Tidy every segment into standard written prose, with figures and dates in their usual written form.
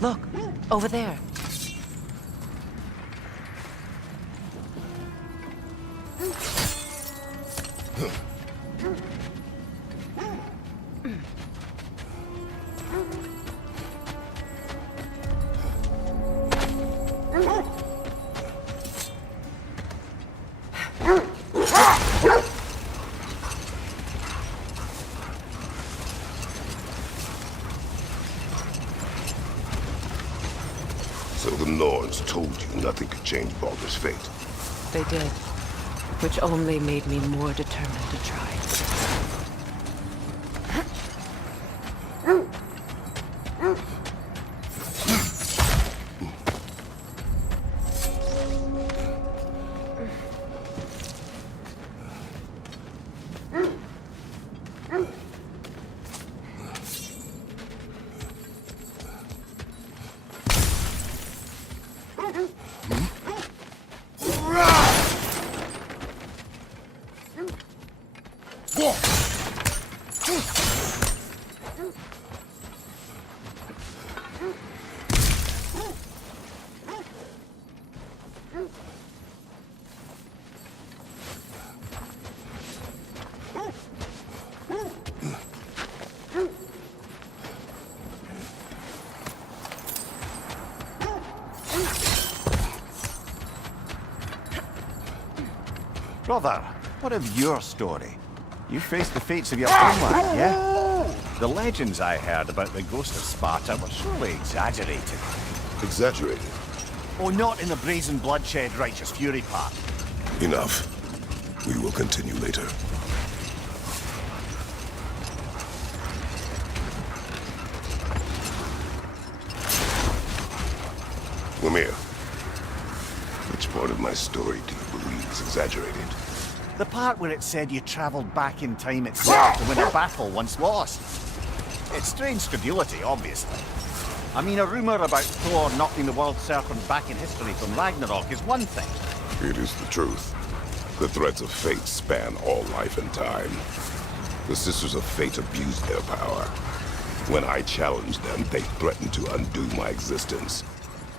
Look, over there. So the Norse told you nothing could change Baldur's fate. They did. Which only made me more determined to try. Brother, what of your story? You faced the fates of your homeland, yeah? The legends I heard about the ghost of Sparta were surely exaggerated. Exaggerated? Oh, not in the brazen bloodshed righteous fury part. Enough. We will continue later. Lemire, which part of my story do you believe is exaggerated? The part where it said you traveled back in time itself to win a battle once lost. It's strange credulity, obviously. I mean, a rumor about Thor knocking the world serpent back in history from Ragnarok is one thing. It is the truth. The threads of fate span all life and time. The Sisters of Fate abused their power. When I challenged them, they threatened to undo my existence.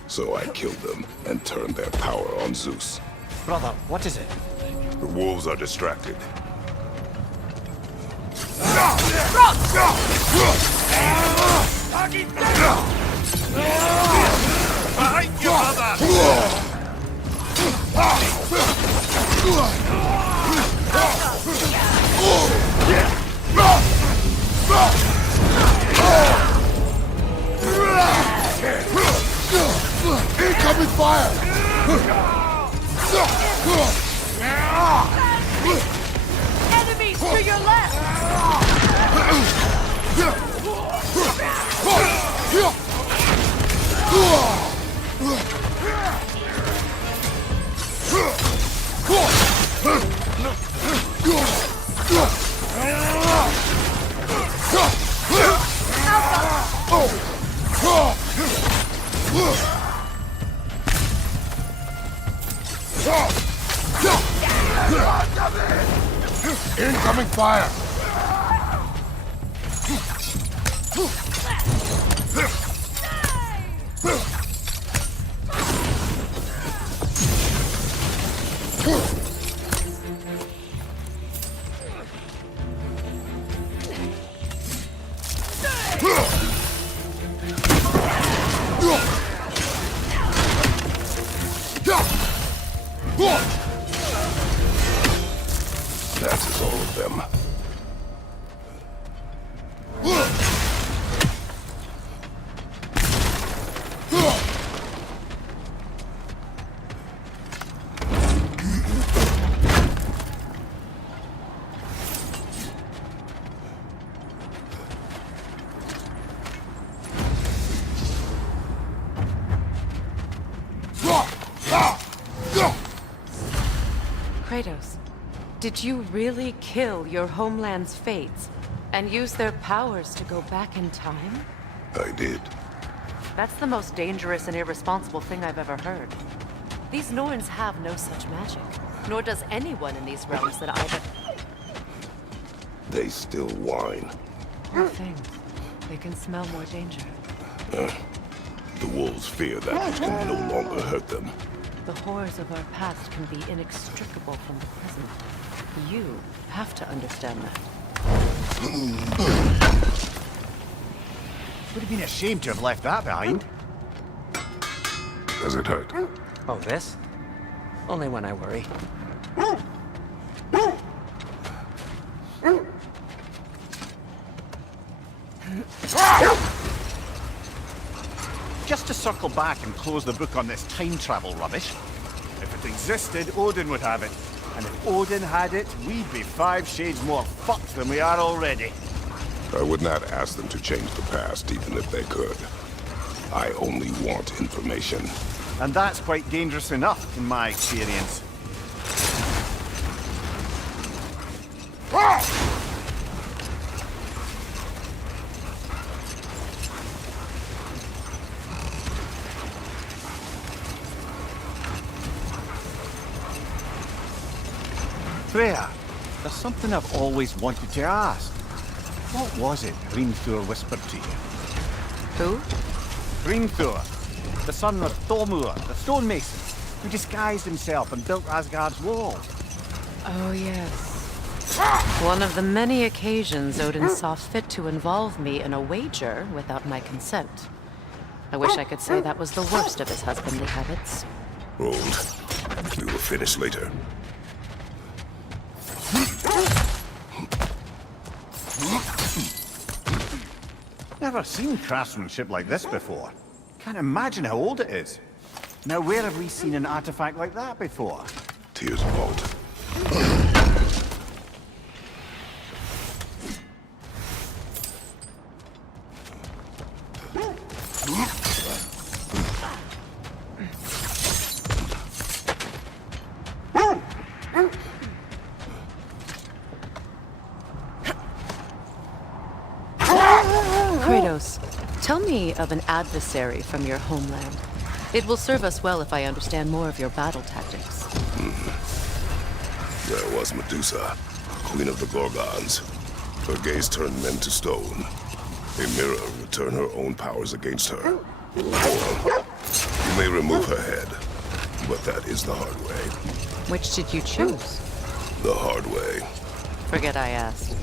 So I killed them and turned their power on Zeus. Brother, what is it? The wolves are distracted. Behind you, brother! Incoming fire! Enemies to your left! Incoming fire! That is all of them. Kratos, did you really kill your homeland's fates and use their powers to go back in time? I did. That's the most dangerous and irresponsible thing I've ever heard. These Norns have no such magic, nor does anyone in these realms that I've... They still whine. Poor thing. They can smell more danger. The wolves fear that which can no longer hurt them. The horrors of our past can be inextricable from the present. You have to understand that. Would have been a shame to have left that behind. Does it hurt? Oh, this? Only when I worry. Just to circle back and close the book on this time travel rubbish. If it existed, Odin would have it. And if Odin had it, we'd be 5 shades more fucked than we are already. I would not ask them to change the past, even if they could. I only want information. And that's quite dangerous enough, in my experience. Freya, there's something I've always wanted to ask. What was it Hrimthur whispered to you? Who? Hrimthur, the son of Thormur, the stonemason, who disguised himself and built Asgard's wall. Oh, yes. One of the many occasions Odin saw fit to involve me in a wager without my consent. I wish I could say that was the worst of his husbandly habits. Hold. We will finish later. Never seen craftsmanship like this before. Can't imagine how old it is. Now, where have we seen an artifact like that before? Tyr's vault. Kratos, tell me of an adversary from your homeland. It will serve us well if I understand more of your battle tactics. There was Medusa, queen of the Gorgons. Her gaze turned men to stone. A mirror would turn her own powers against her. Or you may remove her head, but that is the hard way. Which did you choose? The hard way. Forget I asked.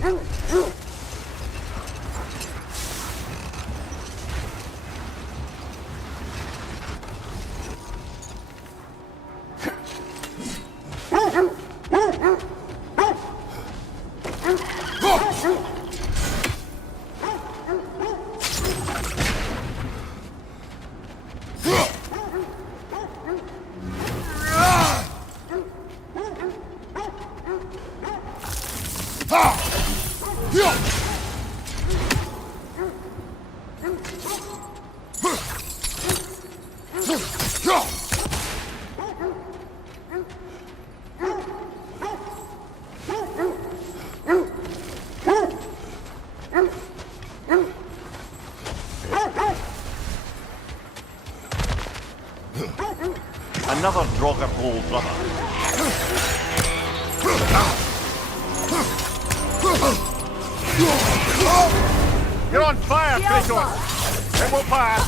Another Draugr hole, brother. You're on fire, Kratos! It will pass!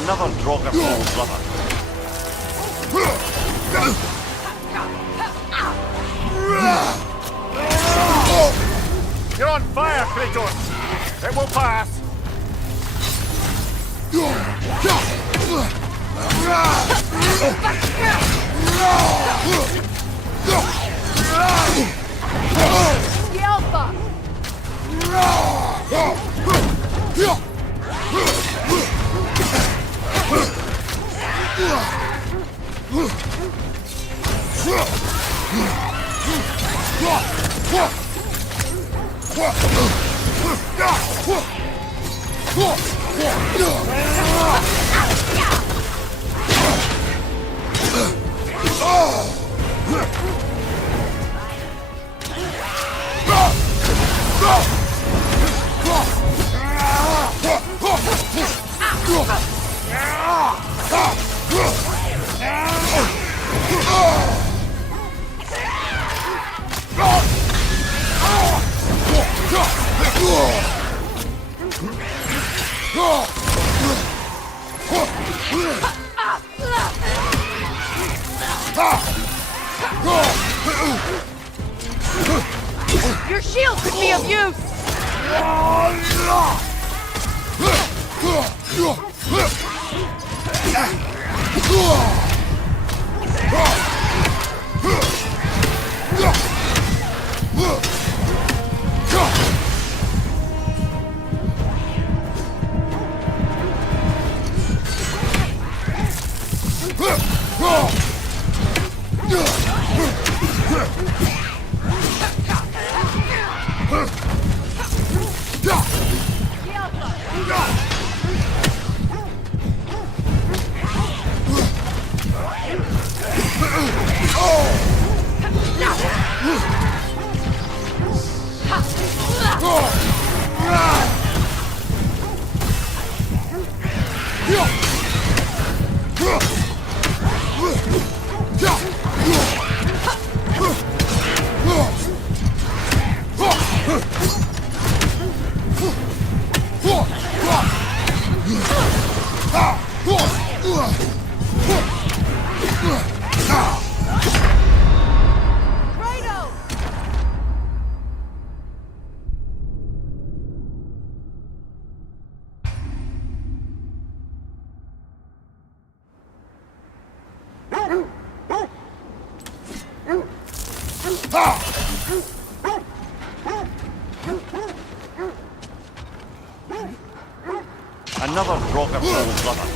Another Draugr brother. You're on fire, Kratos! It will pass! Your shield could be of use! Another Draugr brother.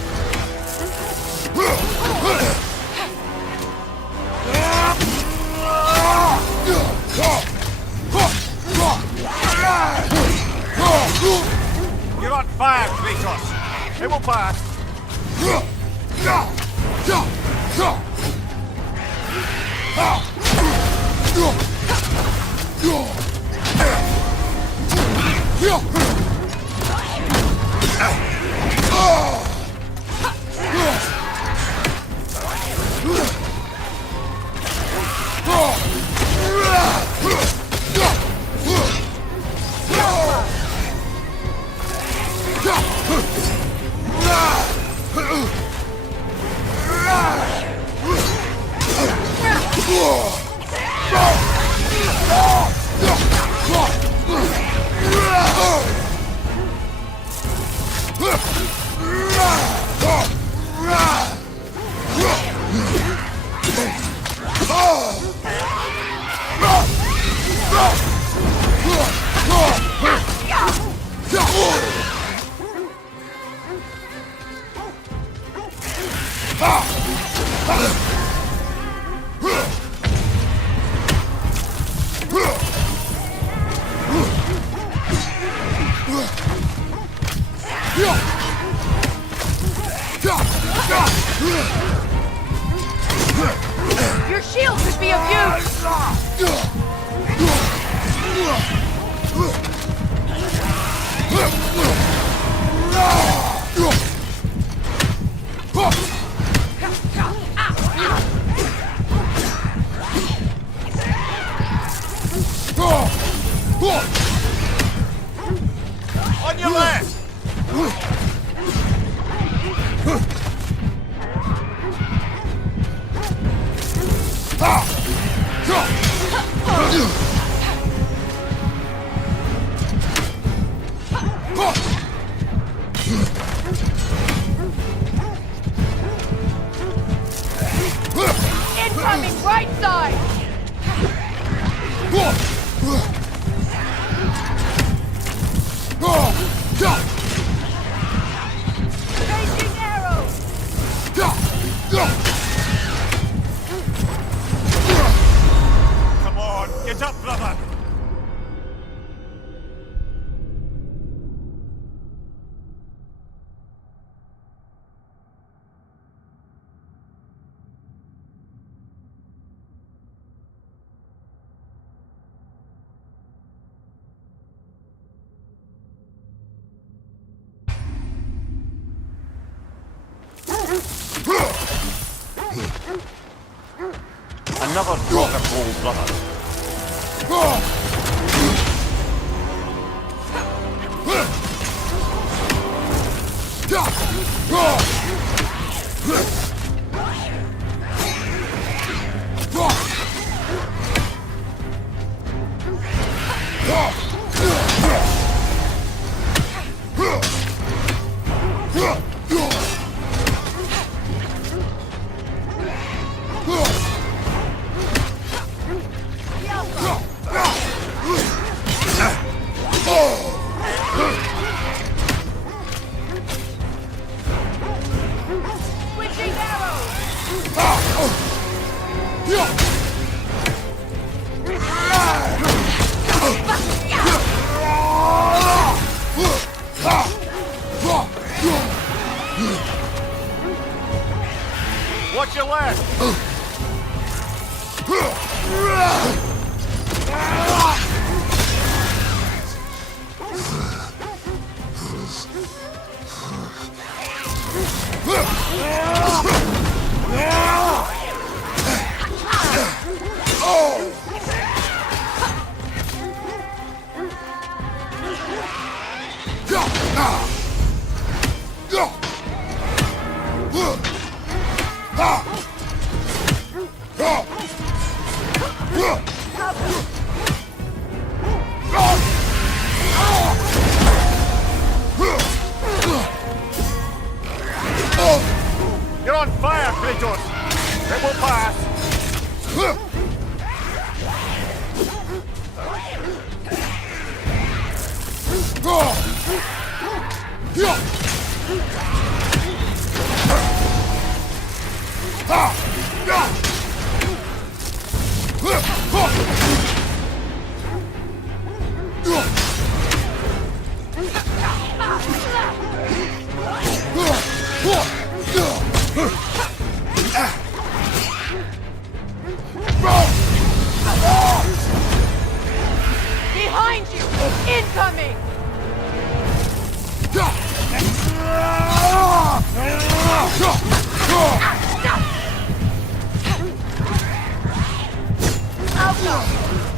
You're on fire, Kratos! It will pass! Your shield could be of use! On your left! Another drop of gold, brother. Switching arrows! Watch your left! You're on fire, Kratos! It will pass! Behind you! Incoming! Outlaw!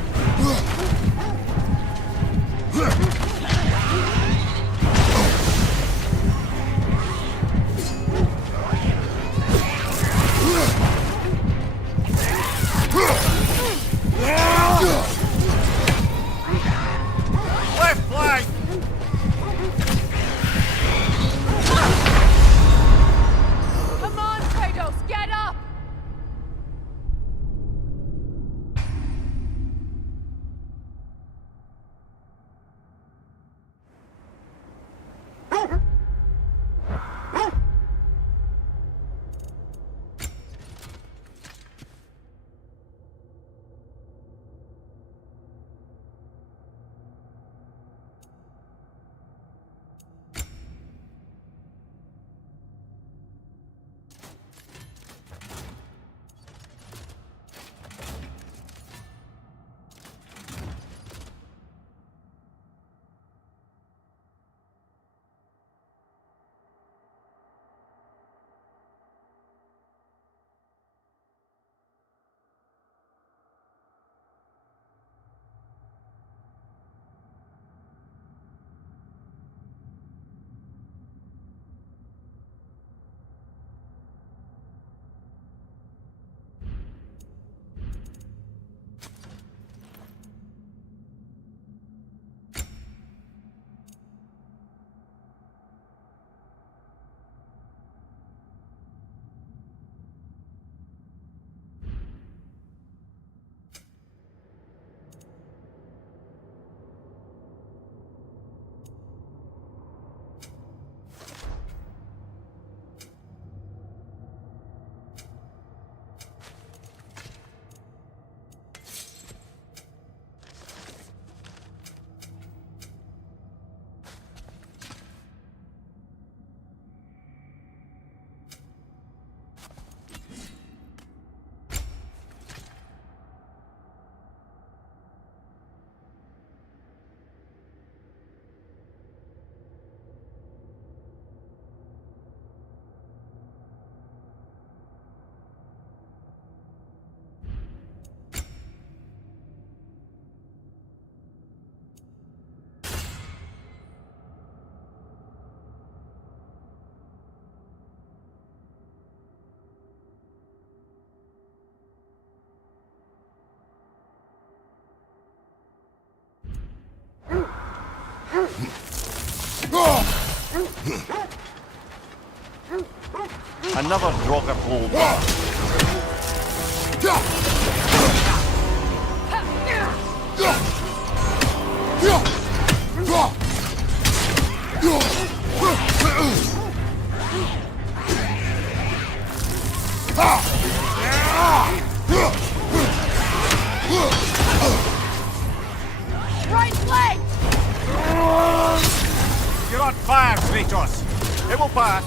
Another Draugr hold. Right leg! You're on fire, Kratos. It will pass.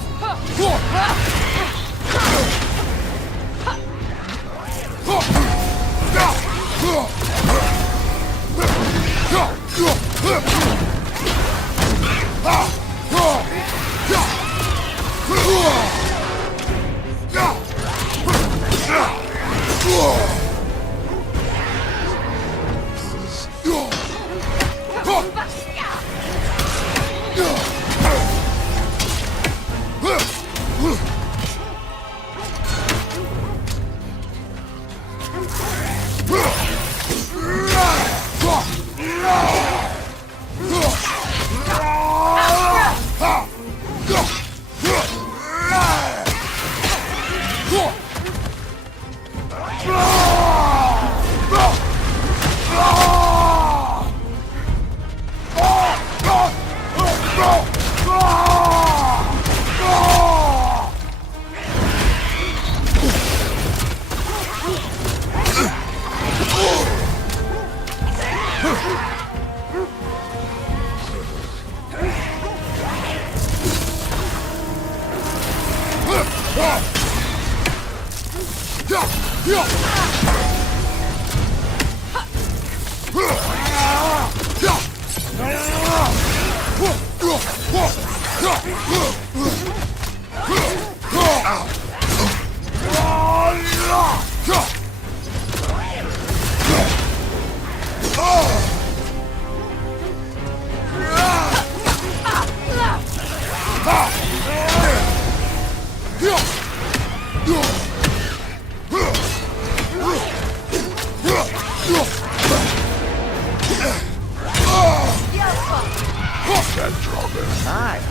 That Draugr. Aye.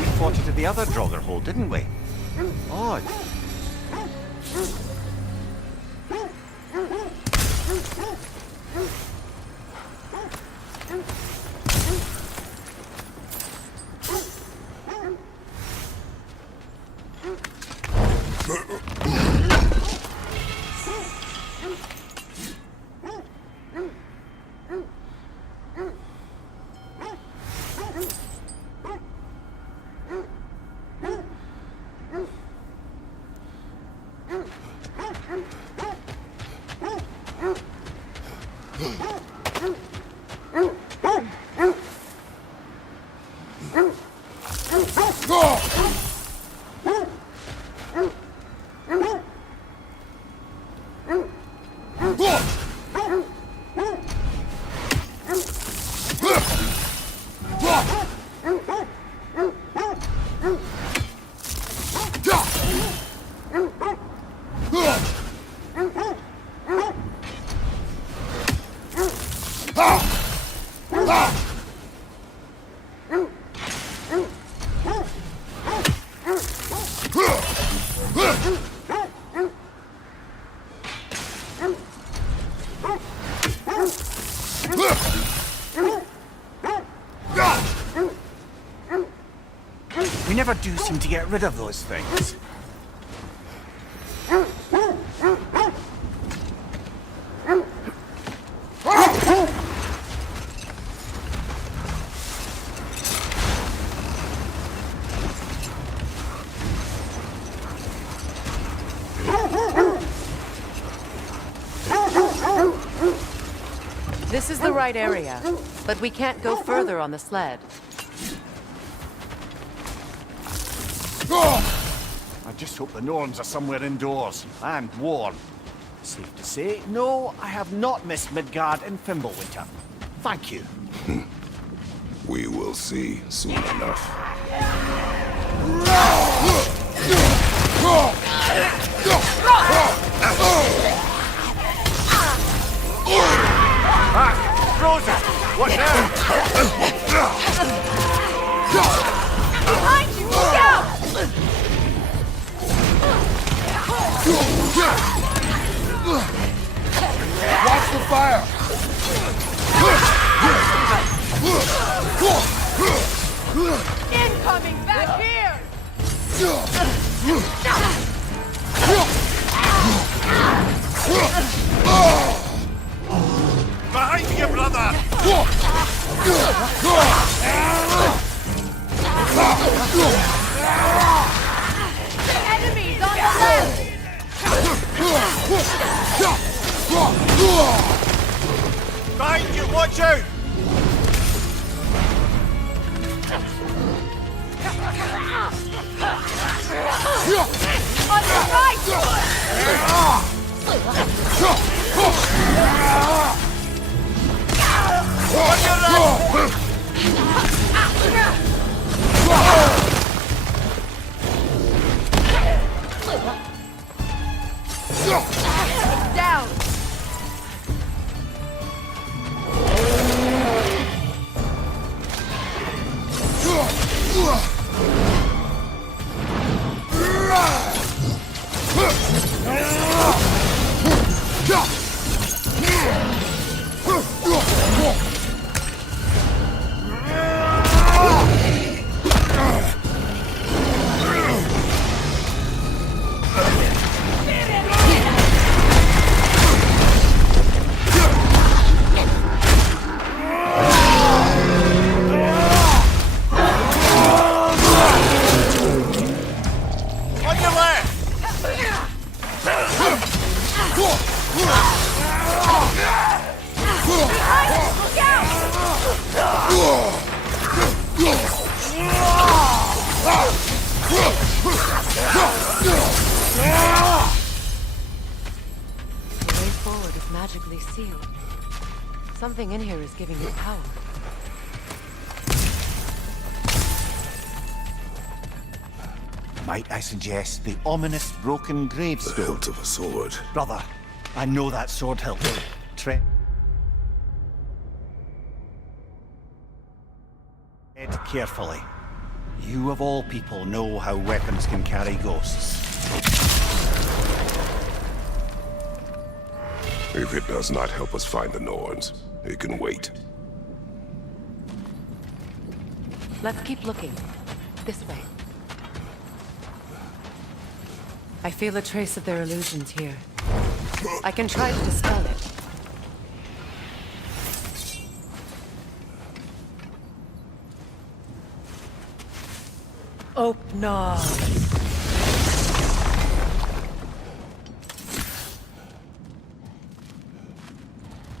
We fought it at the other Draugr hold, didn't we? Odd. We never do seem to get rid of those things. This is the right area, but we can't go further on the sled. I just hope the Norns are somewhere indoors and warm. Safe to say, no, I have not missed Midgard in Fimbulwinter. Thank you. We will see soon enough. Rosa! What now? Behind Behind you, brother! Enemies on the left! Behind you, watch out! On the right! Down! On your left! Look out! The way forward is magically sealed. Something in here is giving you power. Might I suggest the ominous broken The gravestone? hilt of a sword. Brother, I know that sword hilt. Tread carefully. You of all people know how weapons can carry ghosts. If it does not help us find the Norns, it can wait. Let's keep looking. This way. I feel a trace of their illusions here. I can try to dispel it. Open.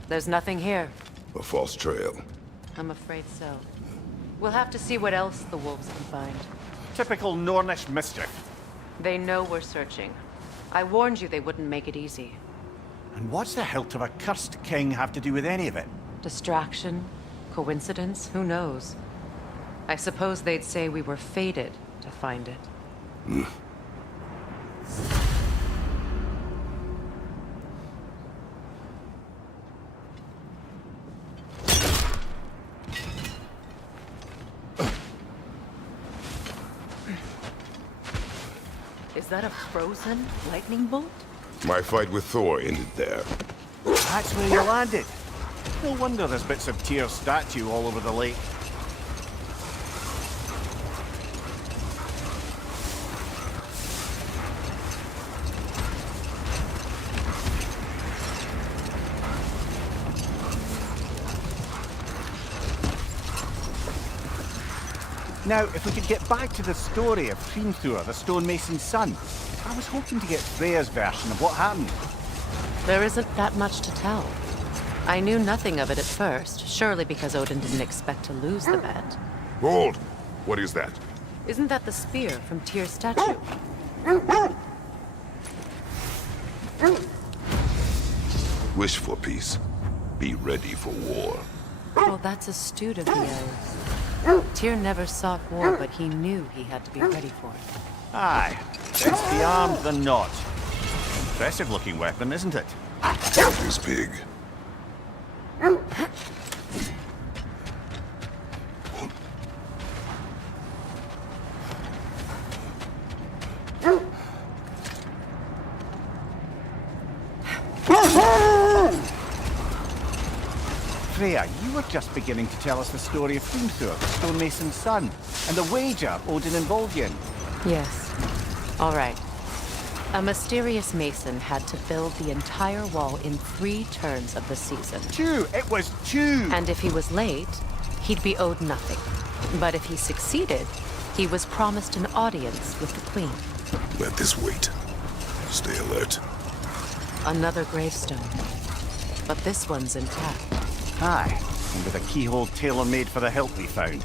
There's nothing here. A false trail. I'm afraid so. We'll have to see what else the wolves can find. Typical Nornish mischief. They know we're searching. I warned you they wouldn't make it easy. And what's the hilt of a cursed king have to do with any of it? Distraction? Coincidence? Who knows? I suppose they'd say we were fated to find it. Is that a frozen lightning bolt? My fight with Thor ended there. That's where you landed. No wonder there's bits of Tyr's statue all over the lake. Now, if we could get back to the story of Thor, the stonemason's son, I was hoping to get Freya's version of what happened. There isn't that much to tell. I knew nothing of it at first, surely because Odin didn't expect to lose the bet. Hold! What is that? Isn't that the spear from Tyr's statue? Wish for peace. Be ready for war. Well, that's astute of the elves. Tyr never sought war, but he knew he had to be ready for it. Aye, best be armed than not. Impressive looking weapon, isn't it? His pig. Freya, you were just beginning to tell us the story of Thor, the stonemason's son, and the wager Odin involved you in. Yes. All right. A mysterious mason had to build the entire wall in 3 turns of the season. 2! It was 2! And if he was late, he'd be owed nothing. But if he succeeded, he was promised an audience with the queen. Let this wait. Stay alert. Another gravestone. But this one's intact. Aye, and with a keyhole tailor-made for the hilt we found.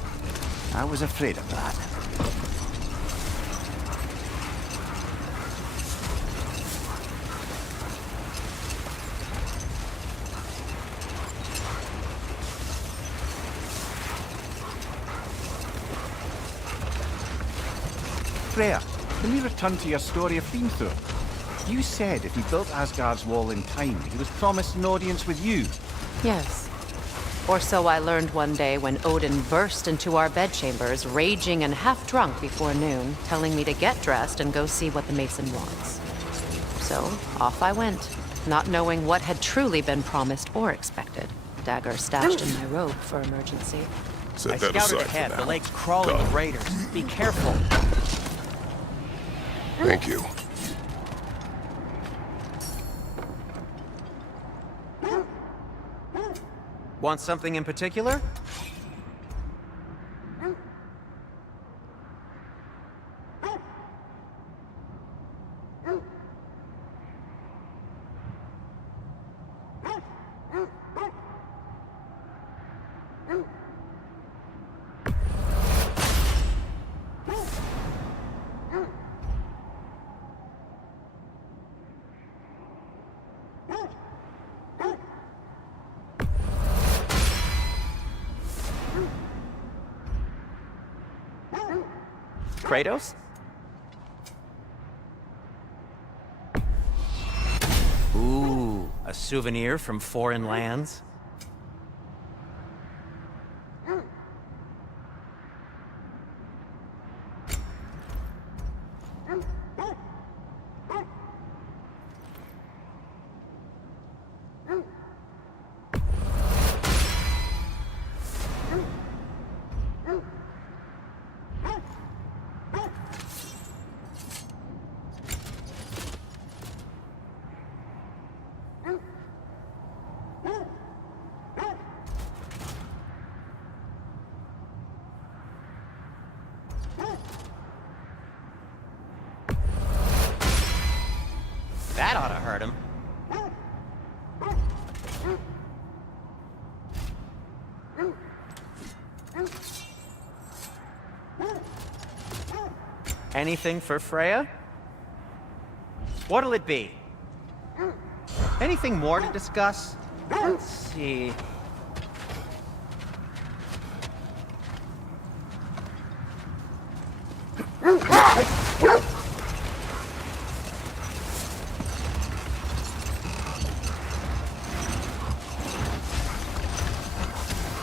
I was afraid of that. Freya, can we return to your story of Thor? You said if he built Asgard's wall in time, he was promised an audience with you. Yes. Or so I learned one day when Odin burst into our bedchambers, raging and half-drunk before noon, telling me to get dressed and go see what the mason wants. So, off I went, not knowing what had truly been promised or expected. Dagger stashed in my robe for emergency. Set I that scouted aside ahead. for The now. lake's crawling with raiders. Be careful. Thank you. Want something in particular? Kratos? Ooh, a souvenir from foreign lands? That ought to hurt him. Anything for Freya? What'll it be? Anything more to discuss? Let's see.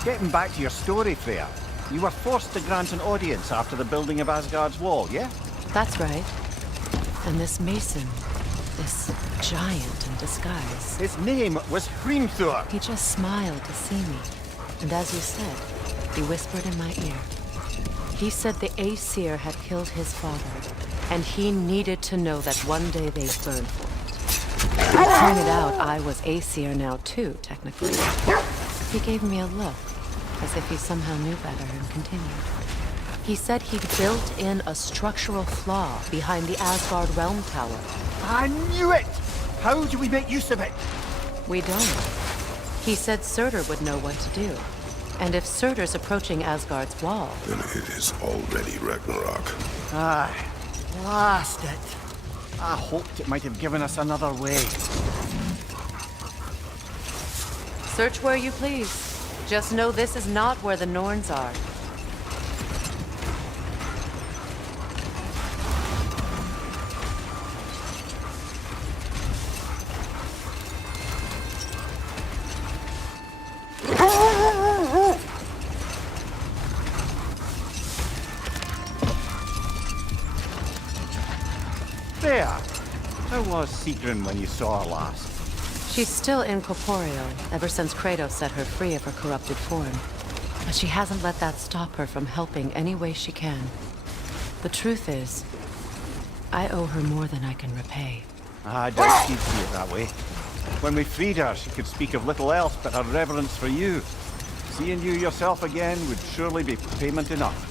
Getting back to your story, Freya. You were forced to grant an audience after the building of Asgard's wall, yeah? That's right. And this mason, this giant in disguise, His name was Thor. he just smiled to see me. And as you said, he whispered in my ear. He said the Aesir had killed his father, and he needed to know that one day they'd burn for it. It pointed out I was Aesir now too, technically. He gave me a look, as if he somehow knew better, and continued. He said he'd built in a structural flaw behind the Asgard realm tower. I knew it! How do we make use of it? We don't. He said Surtur would know what to do. And if Surtur's approaching Asgard's wall, Then it is already Ragnarok. Aye, blast it. I hoped it might have given us another way. search where you please. Just know this is not where the Norns are. There. How was Sigrun when you saw her last? She's still incorporeal, ever since Kratos set her free of her corrupted form. But she hasn't let that stop her from helping any way she can. The truth is, I owe her more than I can repay. I doubt she'd see it that way. When we freed her, she could speak of little else but her reverence for you. Seeing you yourself again would surely be payment enough.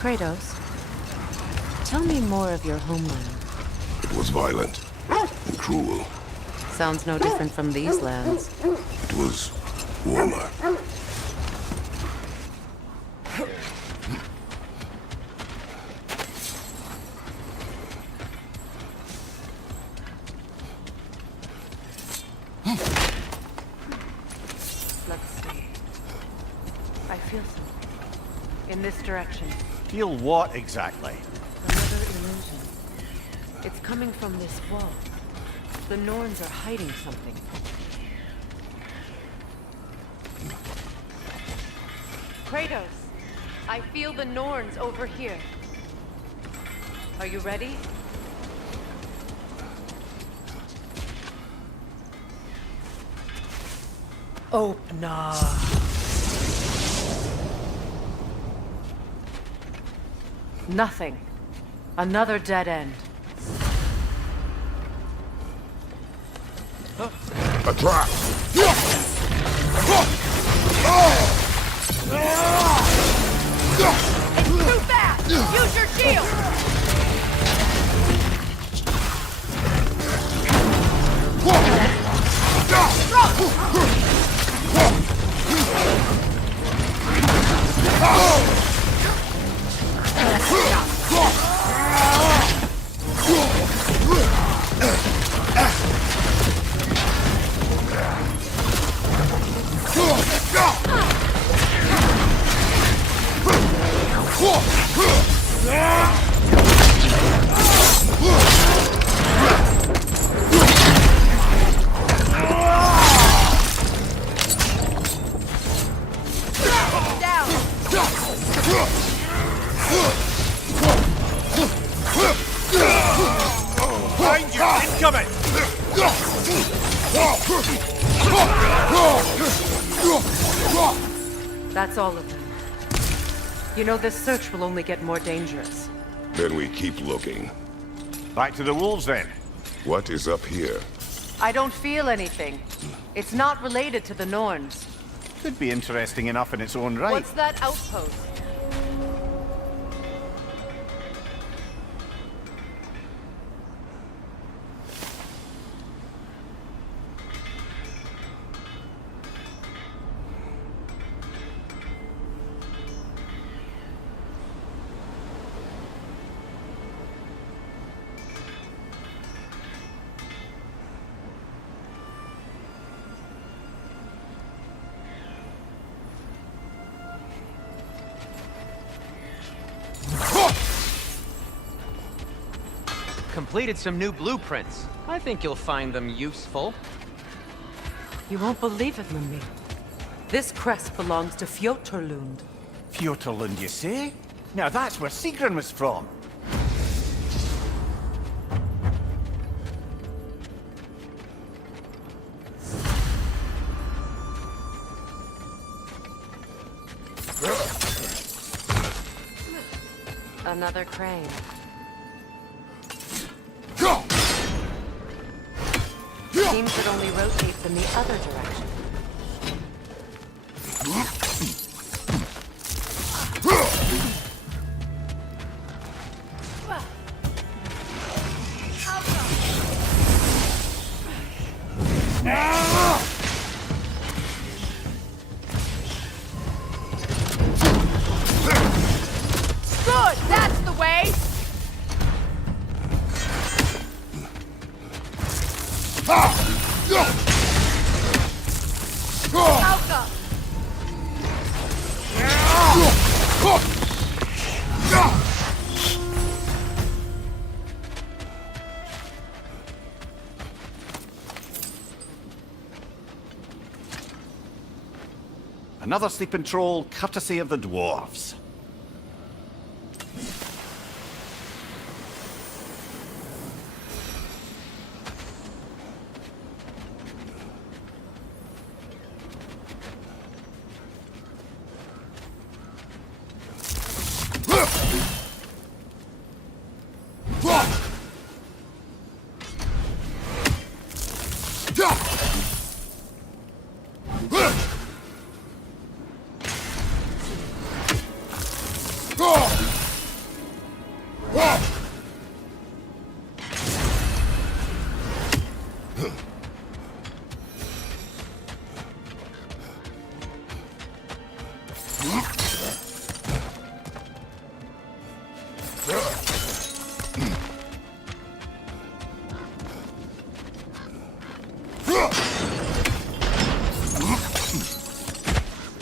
Kratos, tell me more of your homeland. It was violent and cruel. Sounds no different from these lands. It was warmer. Let's see. I feel something. In this direction. Feel what exactly? Another illusion. It's coming from this wall. The Norns are hiding something. Kratos! I feel the Norns over here. Are you ready? Open up. Nothing. Another dead end. A trap! It's too fast! Use your shield! Find you! Incoming! That's all of them. You know, this search will only get more dangerous. Then we keep looking. Back to the wolves then. What is up here? I don't feel anything. It's not related to the Norns. Could be interesting enough in its own right. What's that outpost? Completed some new blueprints. I think you'll find them useful. You won't believe it, Mummy. This crest belongs to Fjoturlund. Fjoturlund, you say? Now that's where Sigrun was from. Another crane. Seems it only rotates in the other direction. Another sleeping troll, courtesy of the dwarves.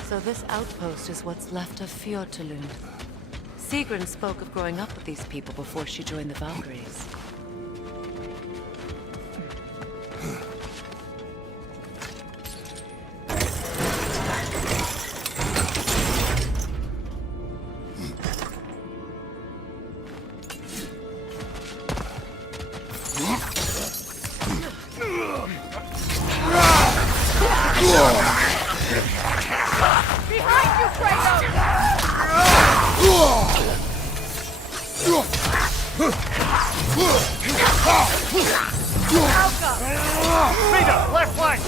So this outpost is what's left of Fjordtulund. Sigrun spoke of growing up with these people before she joined the Valkyries. Behind you, Kratos! Rita, left flank!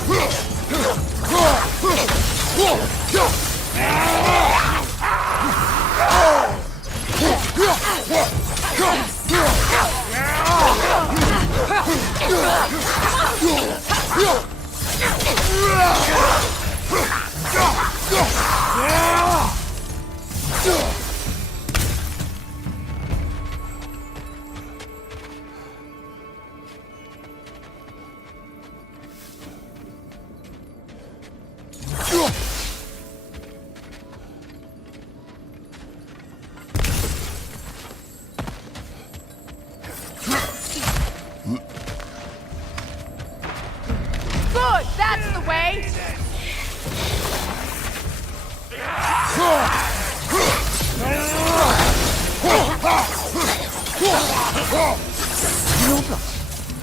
Good, that's the way!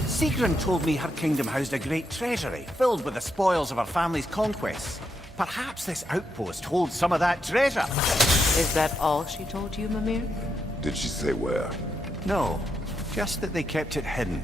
Sigrun told me her kingdom housed a great treasury, filled with the spoils of her family's conquests. Perhaps this outpost holds some of that treasure. Is that all she told you, Mimir? Did she say where? No, just that they kept it hidden.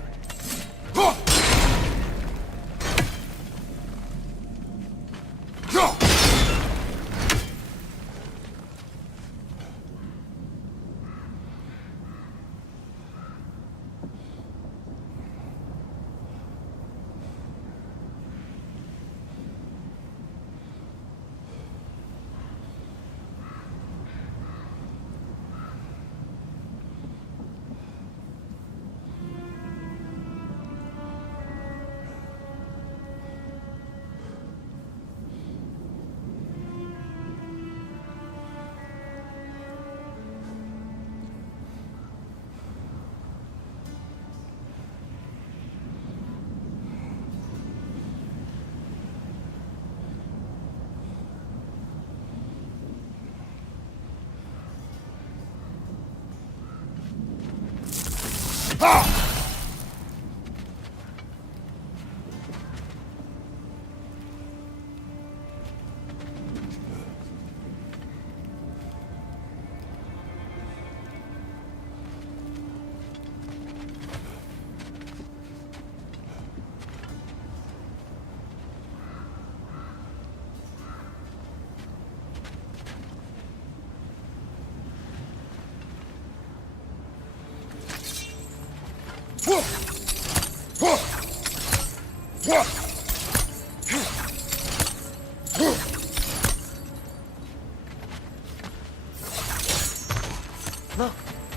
Look,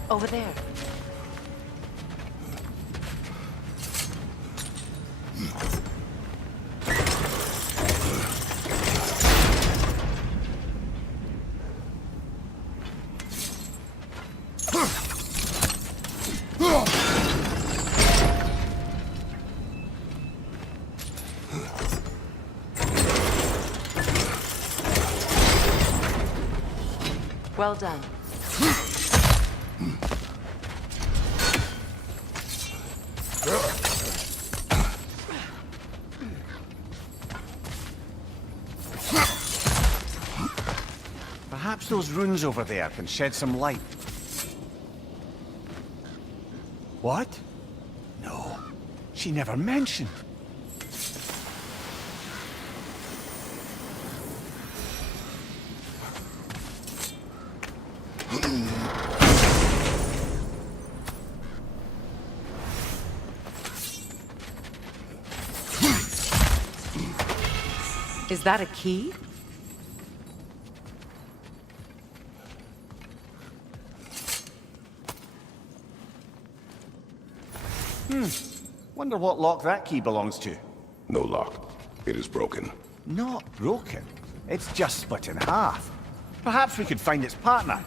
over there. Well done. Perhaps those runes over there can shed some light. What? No, she never mentioned. Is that a key? Wonder what lock that key belongs to. No lock. It is broken. Not broken. It's just split in half. Perhaps we could find its partner.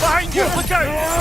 Behind you! Look out!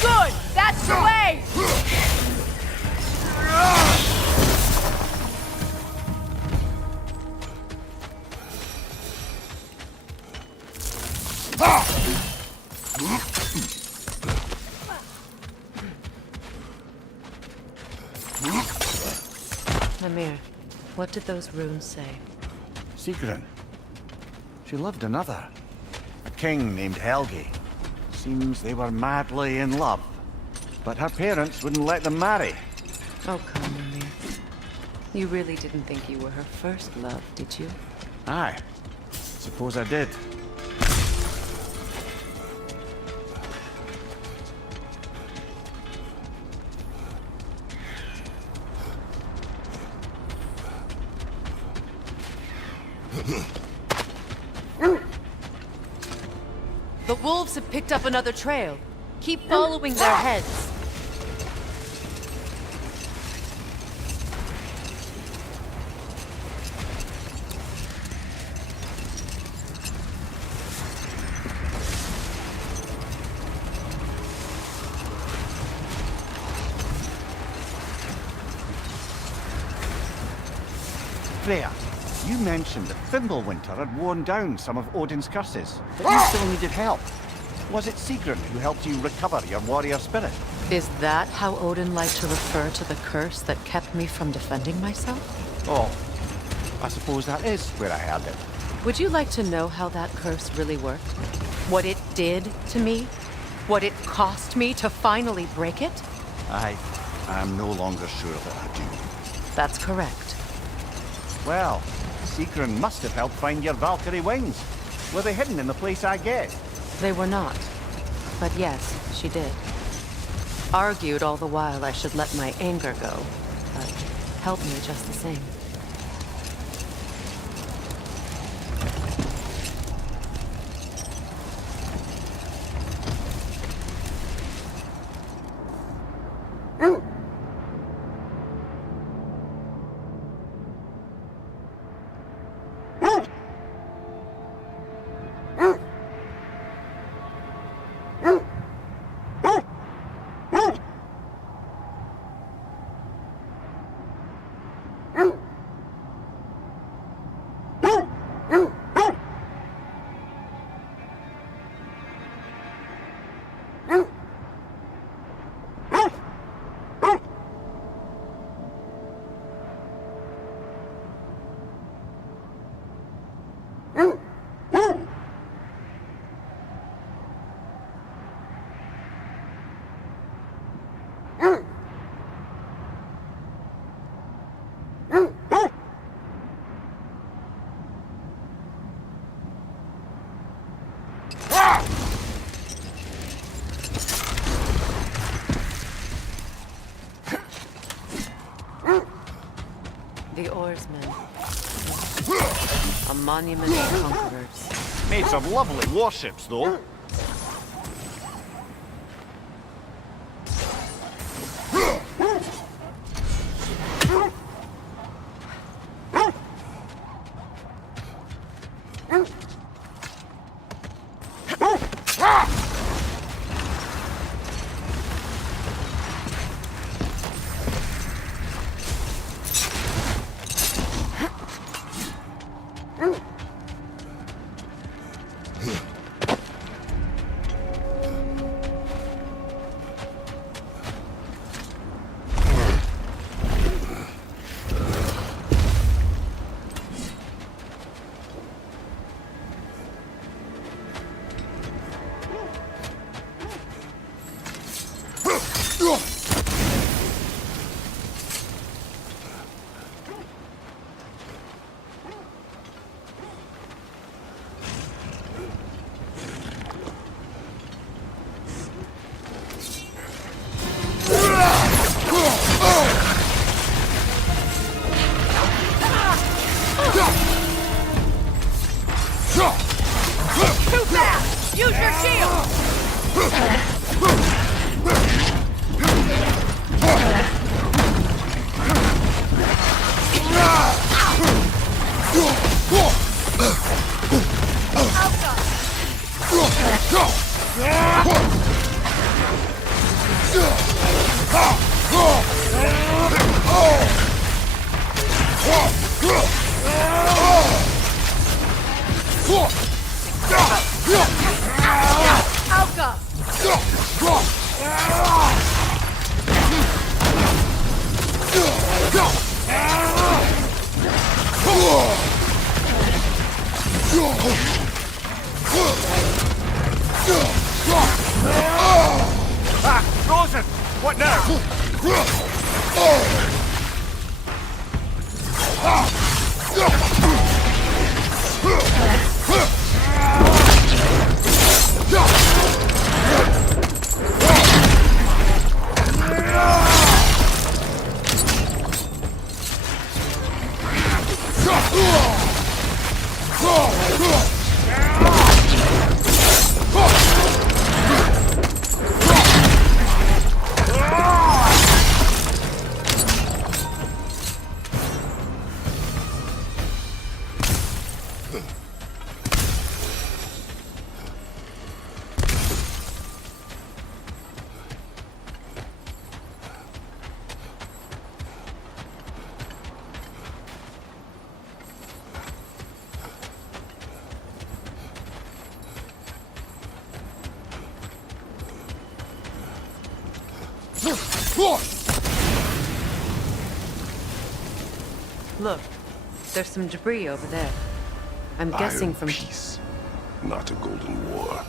Good! That's the way! Mimir, what did those runes say? Sigrun. She loved another. A king named Helgi. Seems they were madly in love. But her parents wouldn't let them marry. Oh, come, Mimir. You really didn't think you were her first love, did you? Aye. Suppose I did. The wolves have picked up another trail. Keep following their heads. Freya, you mentioned that Fimbulwinter had worn down some of Odin's curses, but you still needed help. Was it Sigrun who helped you recover your warrior spirit? Is that how Odin liked to refer to the curse that kept me from defending myself? Oh, I suppose that is where I heard it. Would you like to know how that curse really worked? What it did to me? What it cost me to finally break it? I'm no longer sure that I do. That's correct. Well, Sigrun must have helped find your Valkyrie wings. Were they hidden in the place I guessed? They were not. But yes, she did. Argued all the while I should let my anger go, but helped me just the same. The oarsmen. A monument of conquerors. Made some lovely warships, though. Too fast! Use your shield! Alka! Ah, frozen! What now? Look, there's some debris over there. I'm guessing Iron from... peace, not a golden war.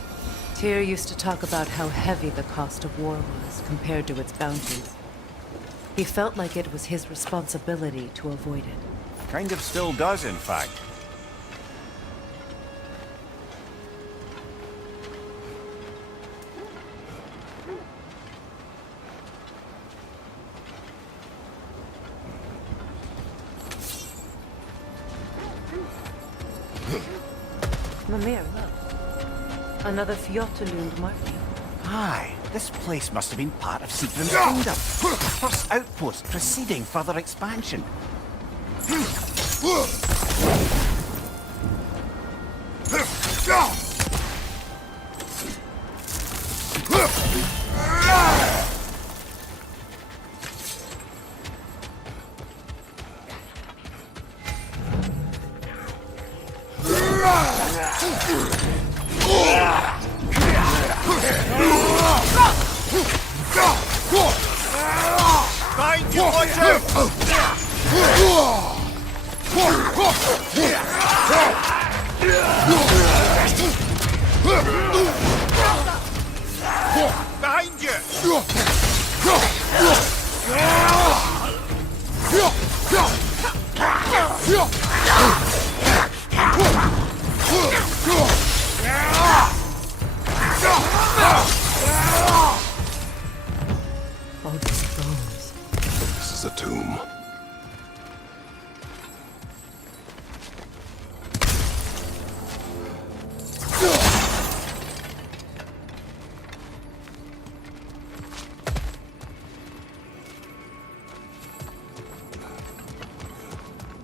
Tyr used to talk about how heavy the cost of war was compared to its bounties. He felt like it was his responsibility to avoid it. Kind of still does, in fact. Mimir, look. Another Fjotalund marking. Aye, this place must have been part of Siegfried's kingdom. First outpost preceding further expansion. Find you, watch out! Behind you! All these bones. This is a tomb.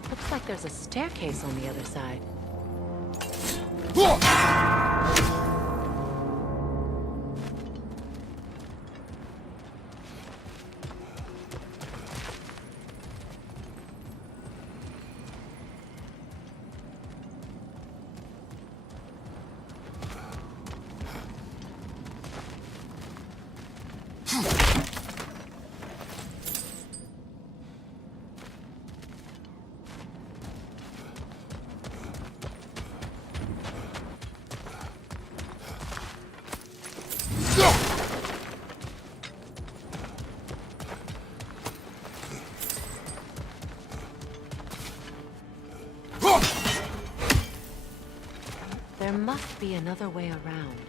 Looks like there's a staircase on the other side. There must be another way around.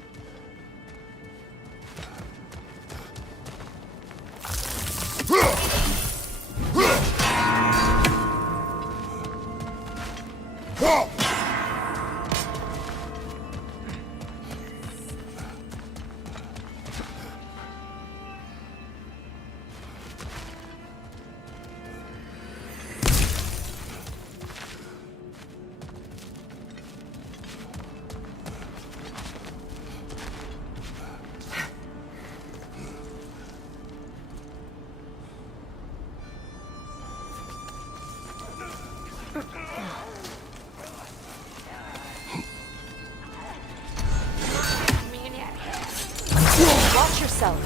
Watch yourself.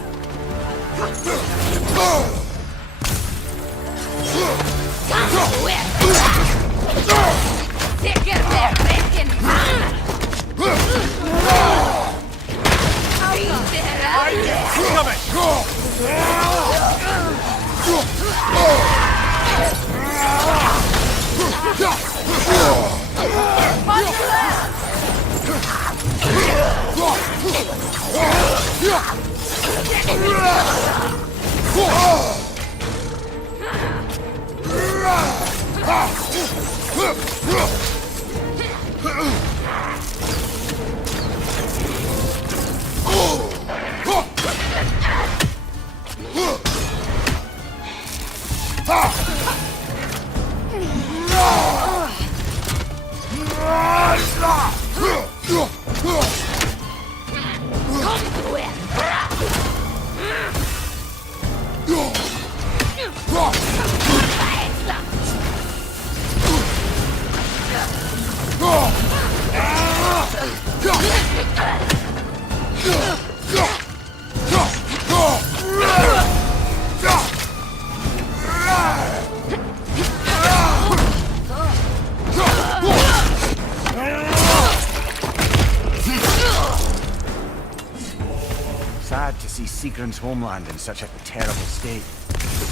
Sad to see Sigrun's homeland in such a terrible state.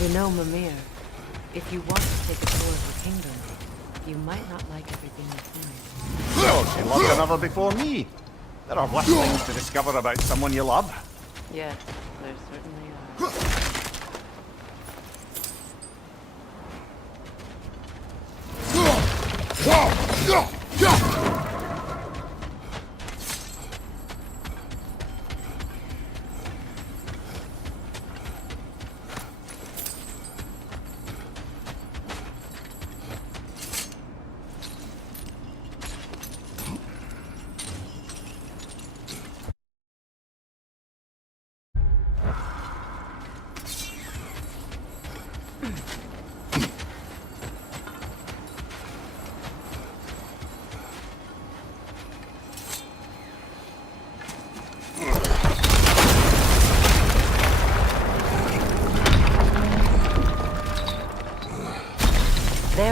You know, Mimir, if you want to take a tour of the kingdom, you might not like everything you find. Well, she loved another before me. There are worse things to discover about someone you love. Yes, there certainly are.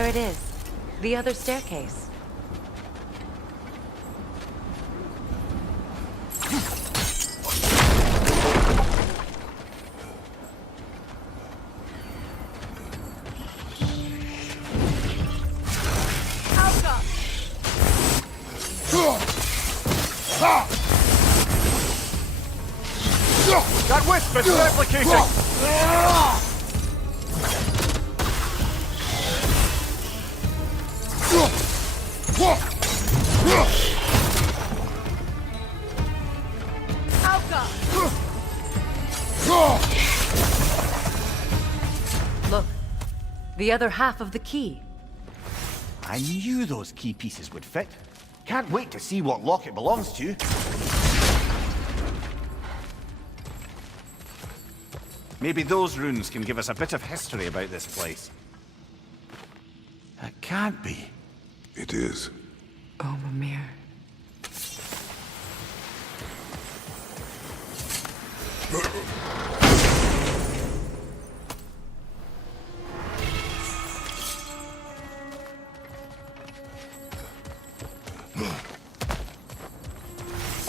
There it is. The other staircase. That wisp is replicating! Look, the other half of the key. I knew those key pieces would fit. Can't wait to see what lock it belongs to. Maybe those runes can give us a bit of history about this place. It can't be. It is. Oh, Mimir.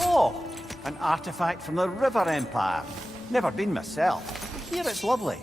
Oh, an artifact from the River Empire. Never been myself. I hear it's lovely.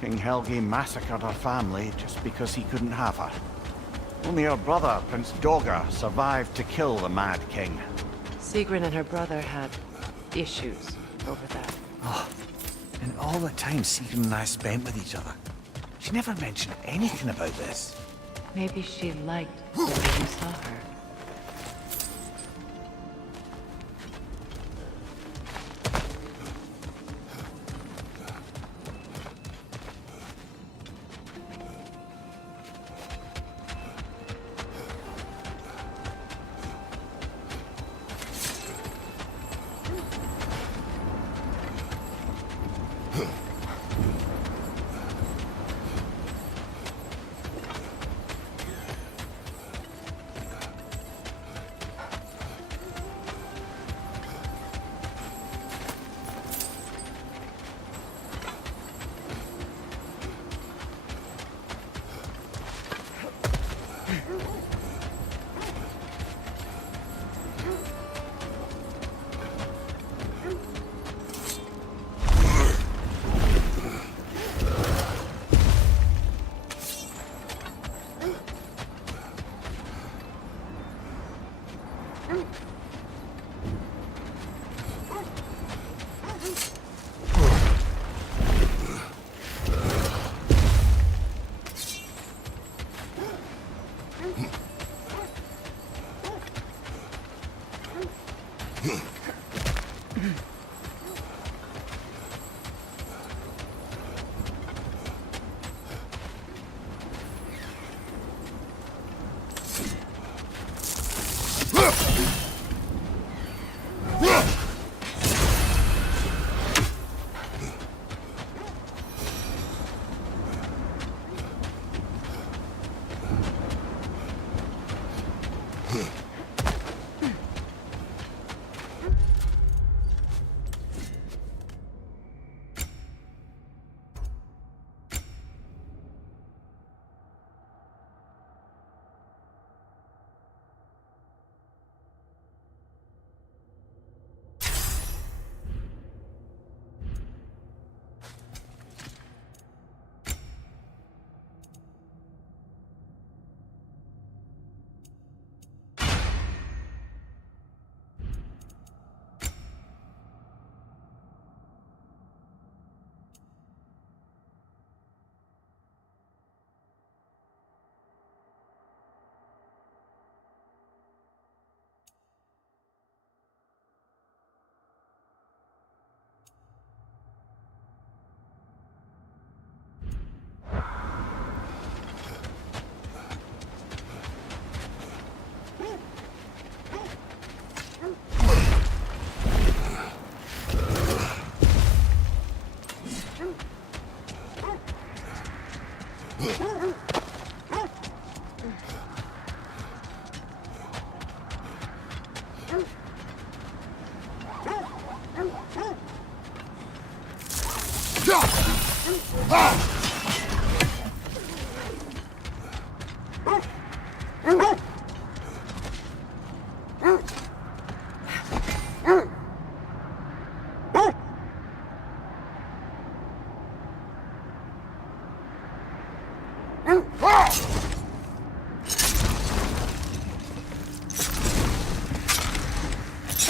King Helgi massacred her family just because he couldn't have her. Only her brother, Prince Dogr, survived to kill the Mad King. Sigrun and her brother had issues over that. Oh, and all the time Sigrun and I spent with each other. She never mentioned anything about this. Maybe she liked the way you saw her.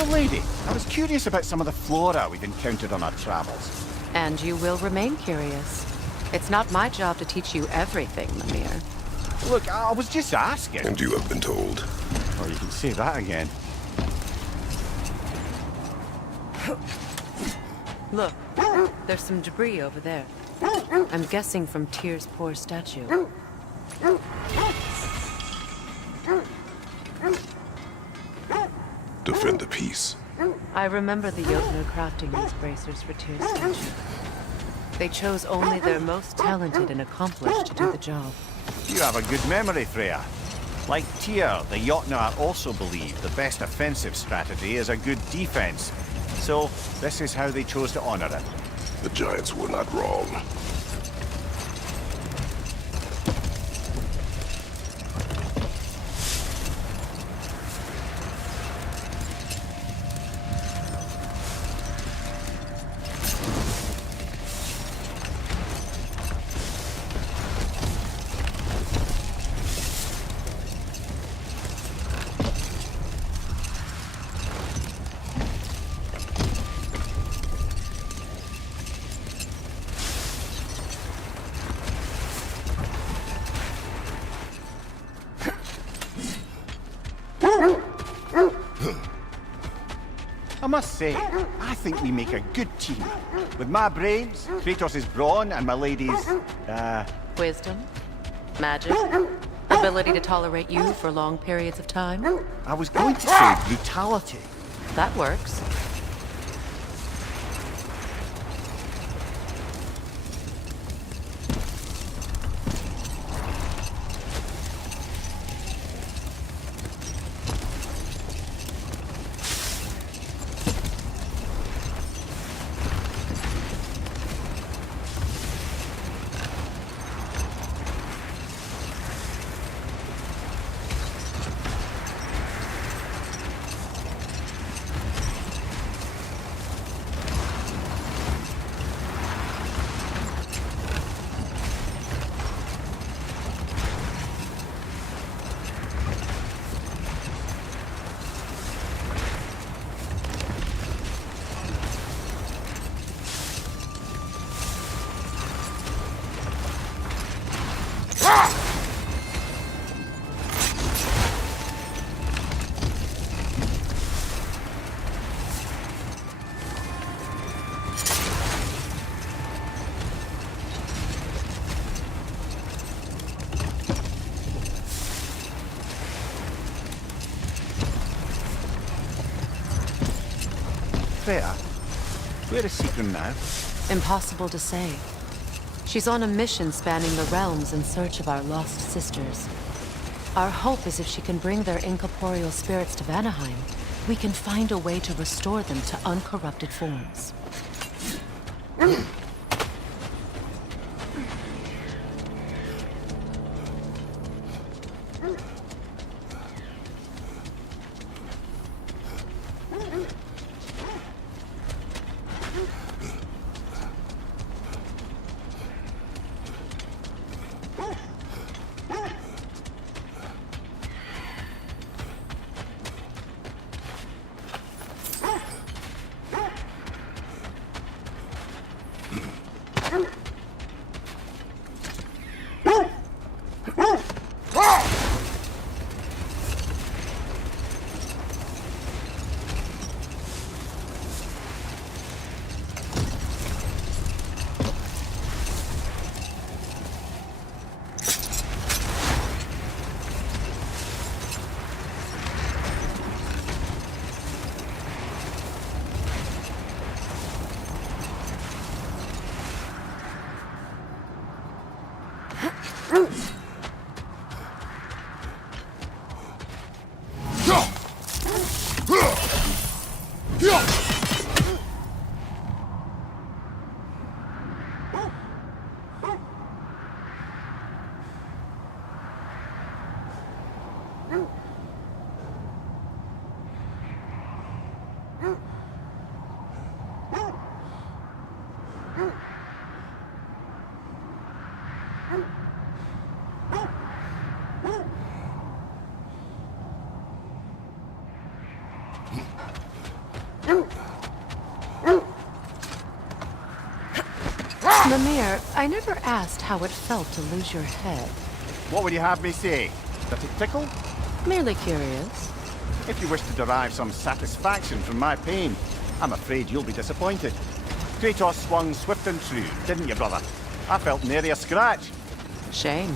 So, lady, I was curious about some of the flora we've encountered on our travels. And you will remain curious. It's not my job to teach you everything, Mimir. Look, I was just asking. And you have been told. Oh, you can say that again. Look, there's some debris over there. I'm guessing from Tyr's poor statue. Defend the peace. I remember the Jotnar crafting these bracers for Tyr's statue. They chose only their most talented and accomplished to do the job. You have a good memory, Freya. Like Tyr, the Jotnar also believe the best offensive strategy is a good defense. So, this is how they chose to honor it. The giants were not wrong. I must say, I think we make a good team. With my brains, Kratos' brawn, and my lady's, Wisdom, magic, ability to tolerate you for long periods of time. I was going to say brutality. That works. Freya? Where is Sigrun now? Impossible to say. She's on a mission spanning the realms in search of our lost sisters. Our hope is if she can bring their incorporeal spirits to Vanaheim, we can find a way to restore them to uncorrupted forms. Mimir, I never asked how it felt to lose your head. What would you have me say? Does it tickle? Merely curious. If you wish to derive some satisfaction from my pain, I'm afraid you'll be disappointed. Kratos swung swift and true, didn't you, brother? I felt nary a scratch. Shame.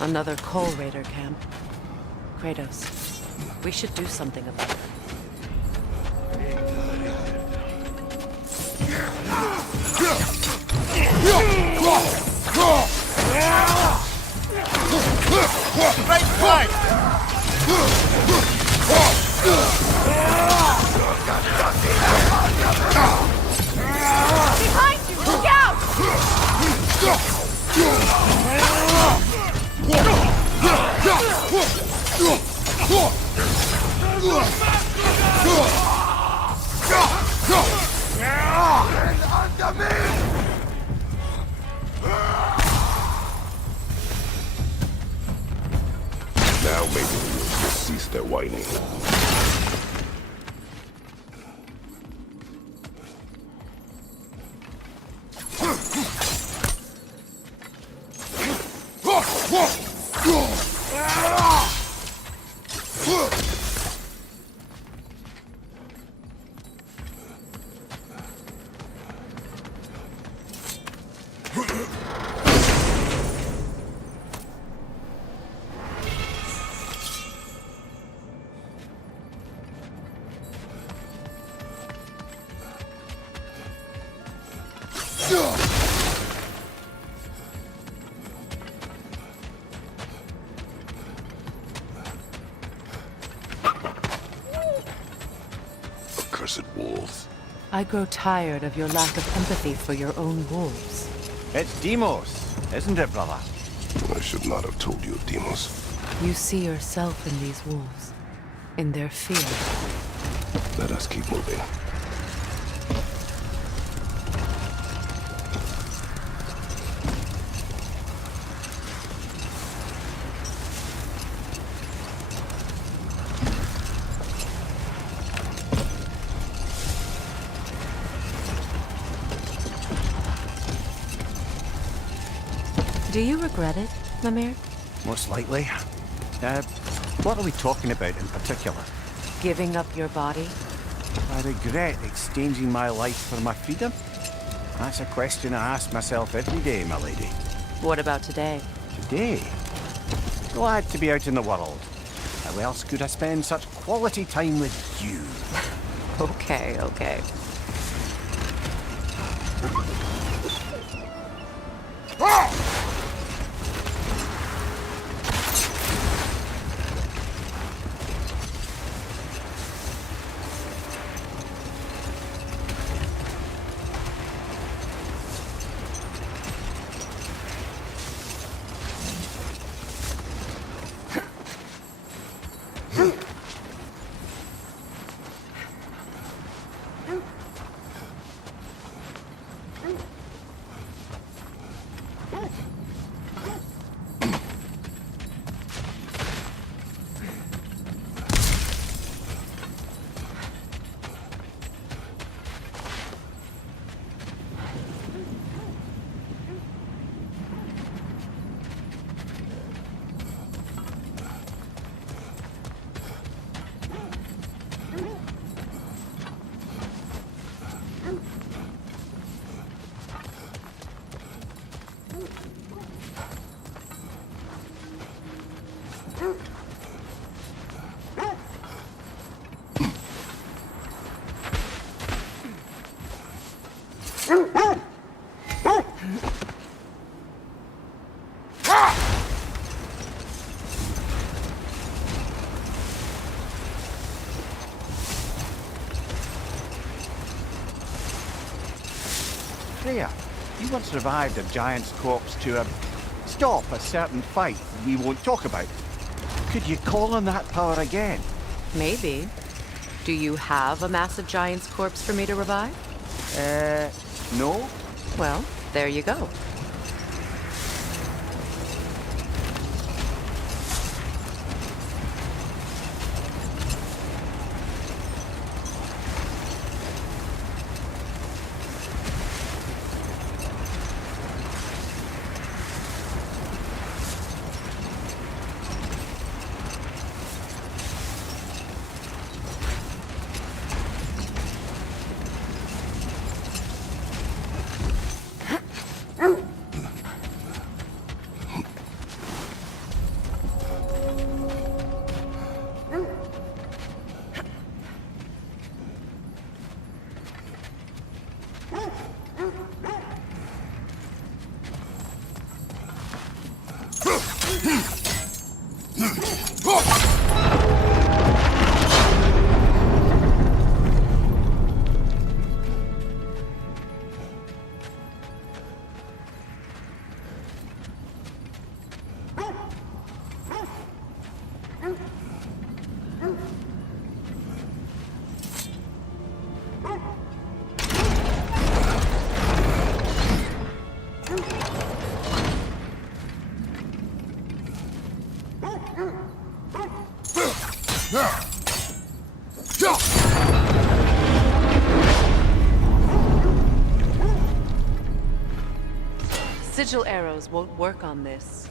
Another Coal Raider camp. Kratos, we should do something about it. Right flank! Behind you! Look out! Now maybe the wolves will cease their whining. Accursed wolves. I grow tired of your lack of empathy for your own wolves. It's Deimos, isn't it, brother? I should not have told you of Deimos. You see yourself in these wolves, in their fear. Let us keep moving. Do you regret it, Mimir? Most likely. What are we talking about in particular? Giving up your body? I regret exchanging my life for my freedom? That's a question I ask myself every day, my lady. What about today? Today? Glad to be out in the world. How else could I spend such quality time with you? Okay, okay. Freya, you once revived a giant's corpse to stop a certain fight we won't talk about. Could you call on that power again? Maybe. Do you have a massive giant's corpse for me to revive? No? Well, there you go. Sigil arrows won't work on this.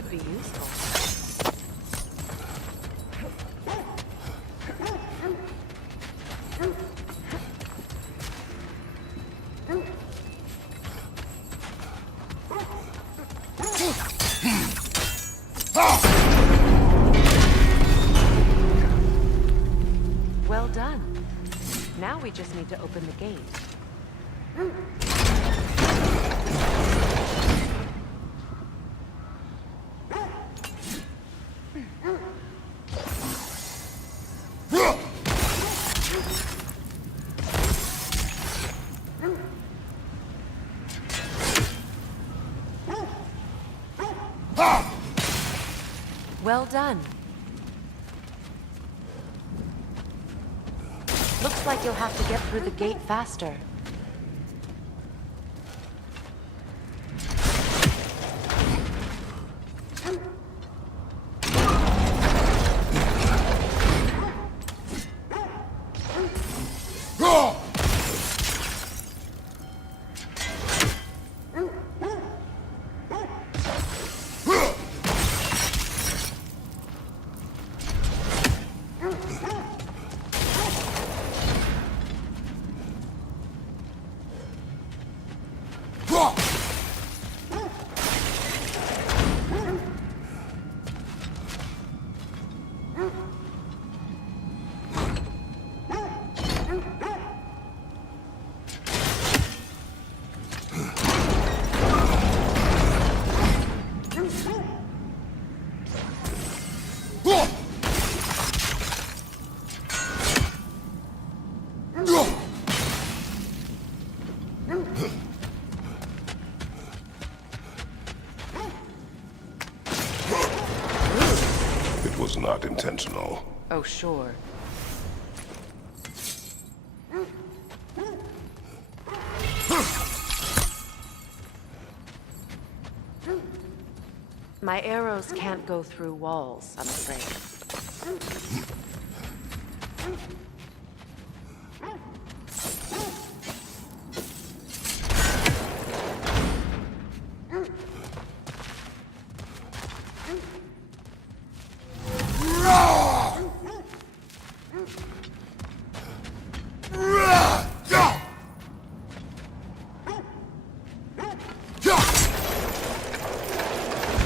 Could be useful. Well done. Now we just need to open the gate. Well done. Looks like you'll have to get through the gate faster. It was not intentional. Oh, sure. My arrows can't go through walls, I'm afraid.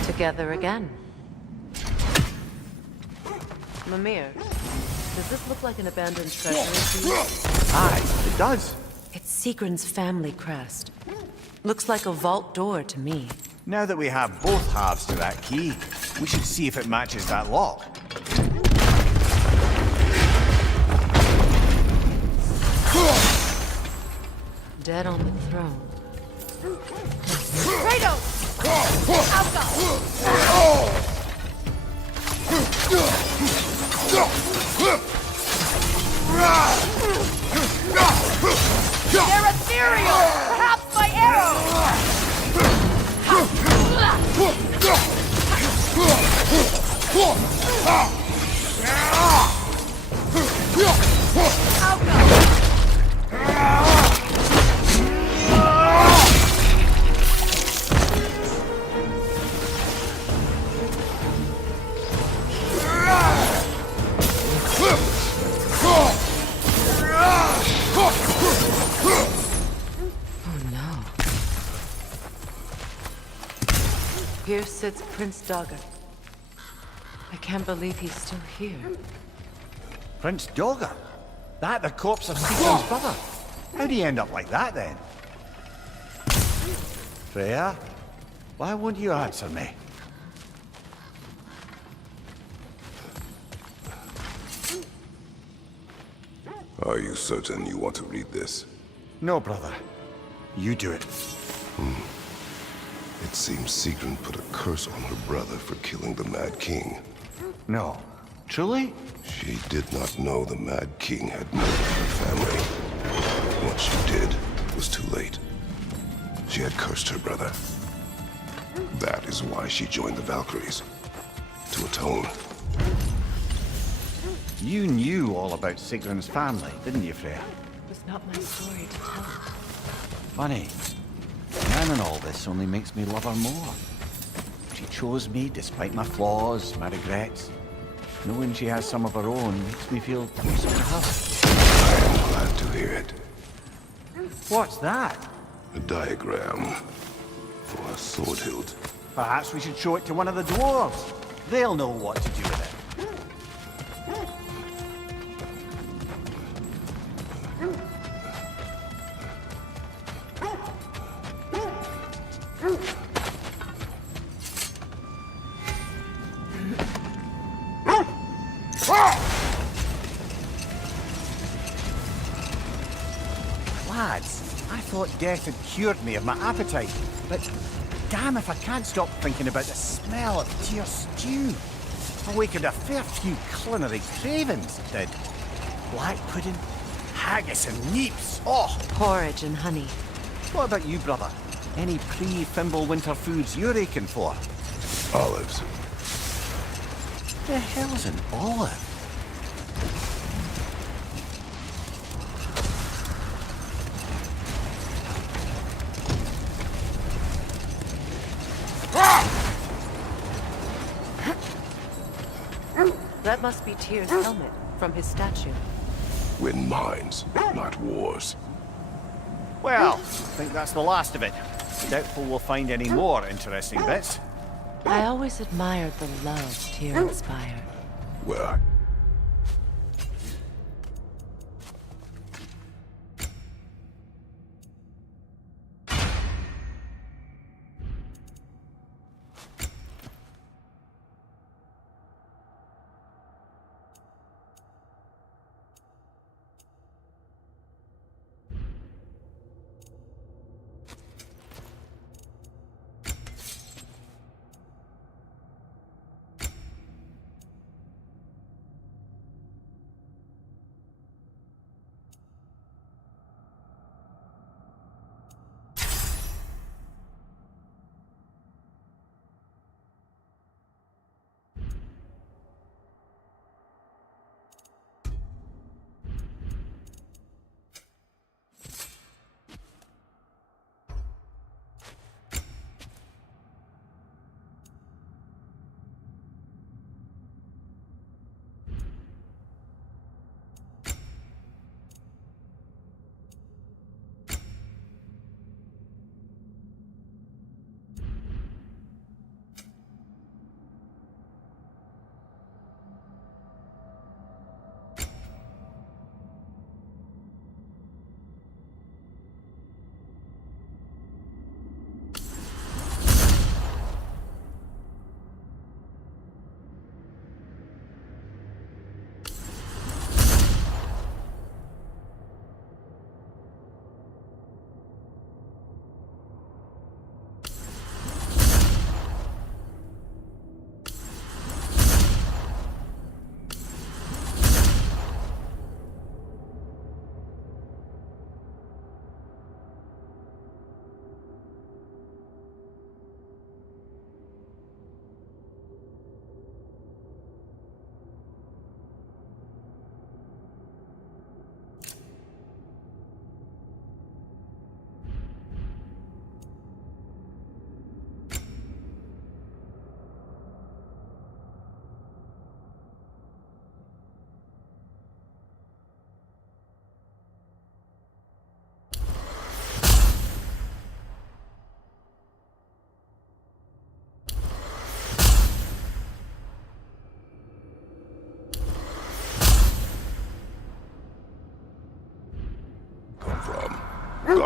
Together again. Mimir, does this look like an abandoned treasury to you? Aye, it does. It's Sigrun's family crest. Looks like a vault door to me. Now that we have both halves to that key, we should see if it matches that lock. Dead on the throne. Kratos! They're ethereal! Perhaps my arrow! Here sits Prince Dagger. I can't believe he's still here. Prince Dagger? That the corpse of Sigrun's brother? How'd he end up like that then? Freya, why won't you answer me? Are you certain you want to read this? No, brother. You do it. It seems Sigrun put a curse on her brother for killing the Mad King. No. Truly? She did not know the Mad King had murdered her family. What she did was too late. She had cursed her brother. That is why she joined the Valkyries. To atone. You knew all about Sigrun's family, didn't you, Freya? It was not my story to tell. Funny. Nan and all this only makes me love her more. She chose me despite my flaws, my regrets. Knowing she has some of her own makes me feel closer to her. I am glad to hear it. What's that? A diagram for a sword hilt. Perhaps we should show it to one of the dwarves. They'll know what to do with it. Lads, I thought death had cured me of my appetite, but damn if I can't stop thinking about the smell of tear stew. Awakened a fair few culinary cravings, it did. Black pudding, haggis and neeps, oh! Porridge and honey. What about you, brother? Any pre-Fimble winter foods you're aching for? Olives. The hell's an olive? That must be Tyr's helmet from his statue. Win mines, not wars. Well, I think that's the last of it. Doubtful we'll find any more interesting bits. I always admired the love Tyr inspired. Well,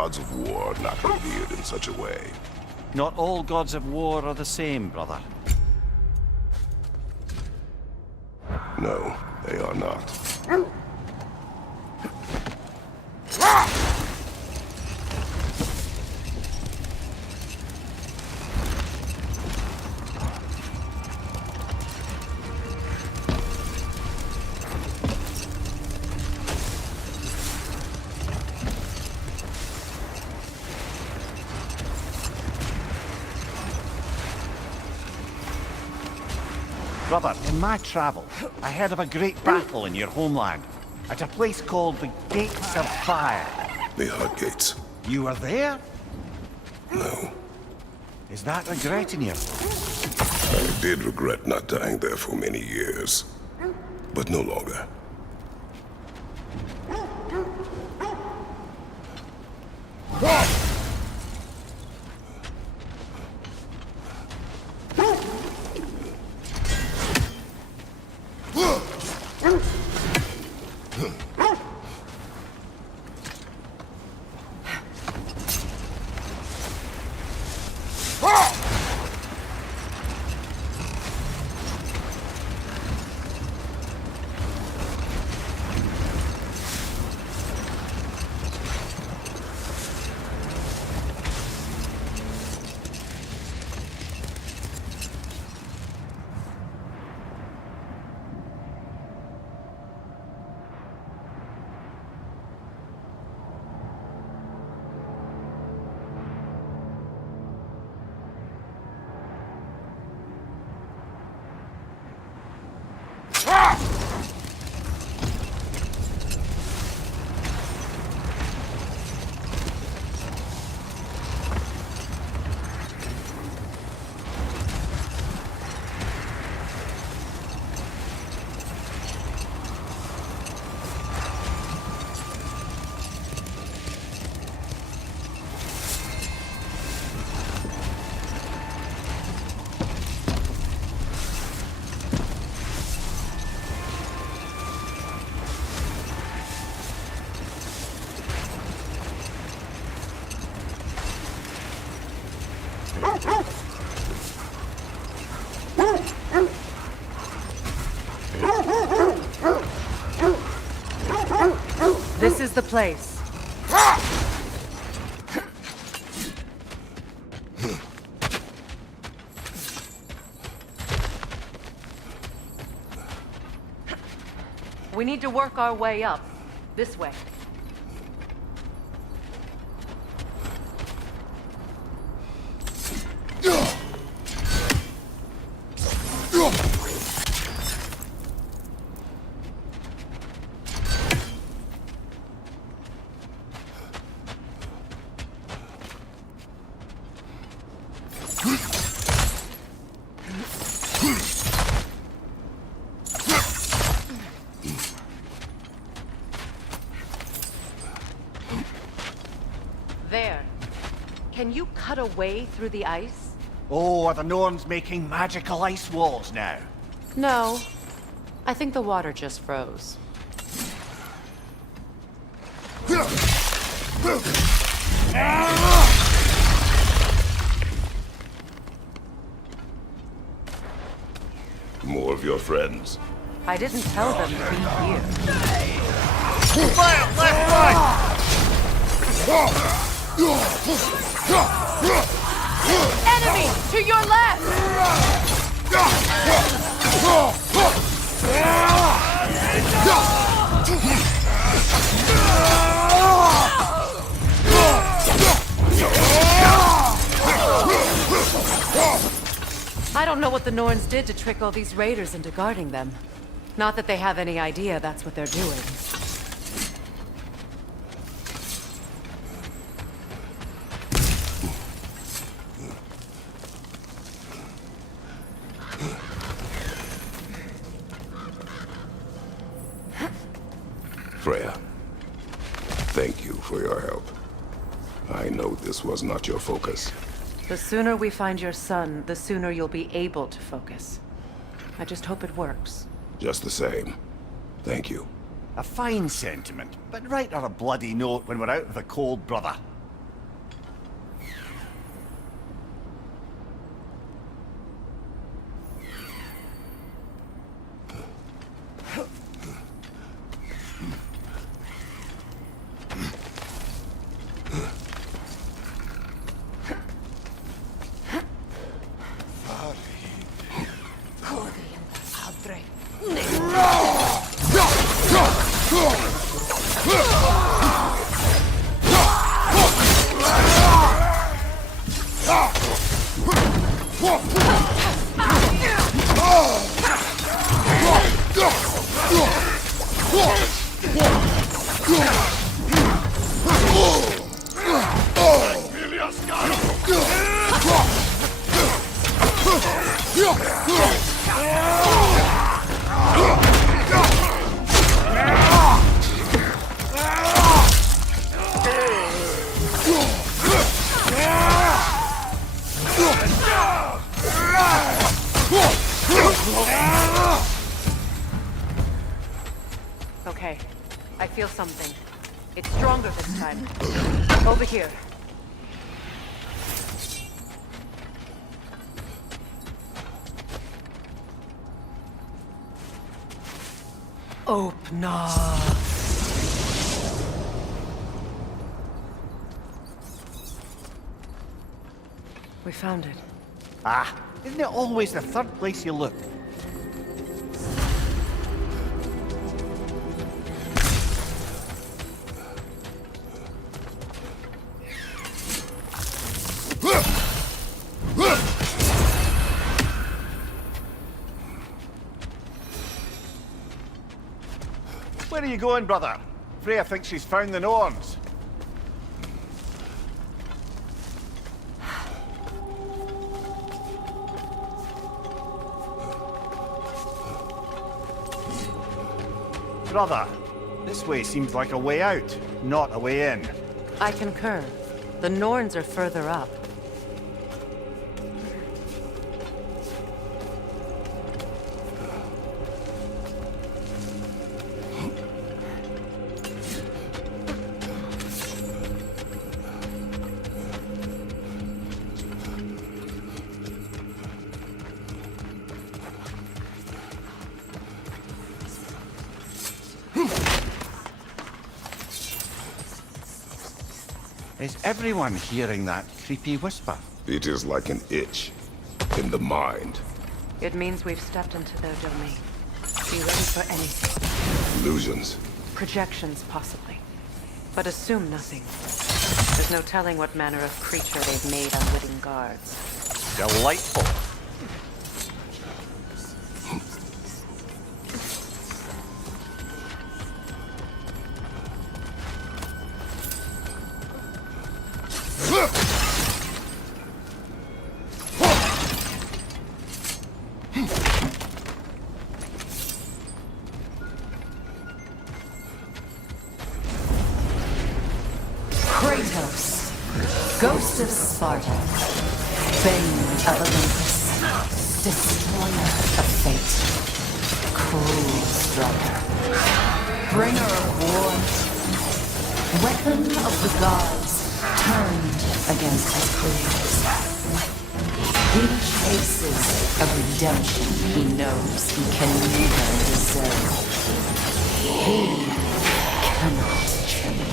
gods of war are not revered in such a way. Not all gods of war are the same, brother. No, they are not. Brother, in my travels, I heard of a great battle in your homeland, at a place called the Gates of Fire. The Hut Gates. You were there? No. Is that regretting you? I did regret not dying there for many years, but no longer. This is the place. We need to work our way up. This way. There. Can you cut a way through the ice? Oh, are the Norns making magical ice walls now? No. I think the water just froze. More of your friends. I didn't tell them to be here. Fire! Left, right! Enemy! To your left! I don't know what the Norns did to trick all these raiders into guarding them. Not that they have any idea that's what they're doing. Freya, thank you for your help. I know this was not your focus. The sooner we find your son, the sooner you'll be able to focus. I just hope it works. Just the same, thank you. A fine sentiment, but write her a bloody note when we're out of the cold, brother. Okay, I feel something. It's stronger this time. Over here. Open. We found it. Ah, isn't it always the third place you look? Where are you going, brother? Freya thinks she's found the Norns. Brother, this way seems like a way out, not a way in. I concur. The Norns are further up. Is everyone hearing that creepy whisper? It is like an itch in the mind. It means we've stepped into their domain. Be ready for anything. Illusions. Projections, possibly. But assume nothing. There's no telling what manner of creature they've made unwitting guards. Delightful. Kratos, ghost of Sparta, bane of Olympus, destroyer of fate, cruel striker, bringer of war, weapon of the gods, turned against his creators. He chases a redemption he knows he can never deserve. He cannot change.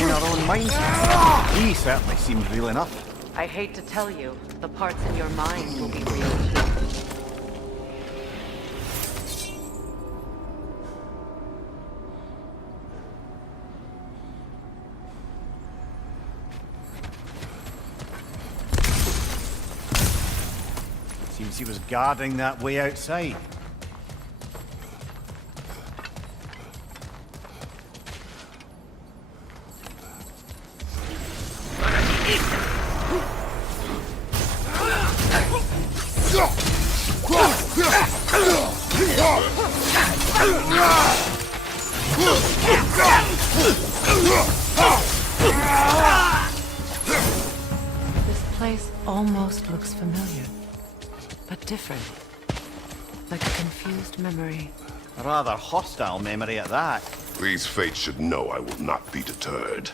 In our own minds. He certainly seems real enough. I hate to tell you, the parts in your mind will be real too. Seems he was guarding that way outside. This place almost looks familiar, but different. Like a confused memory. A rather hostile memory at that. These fates should know I will not be deterred.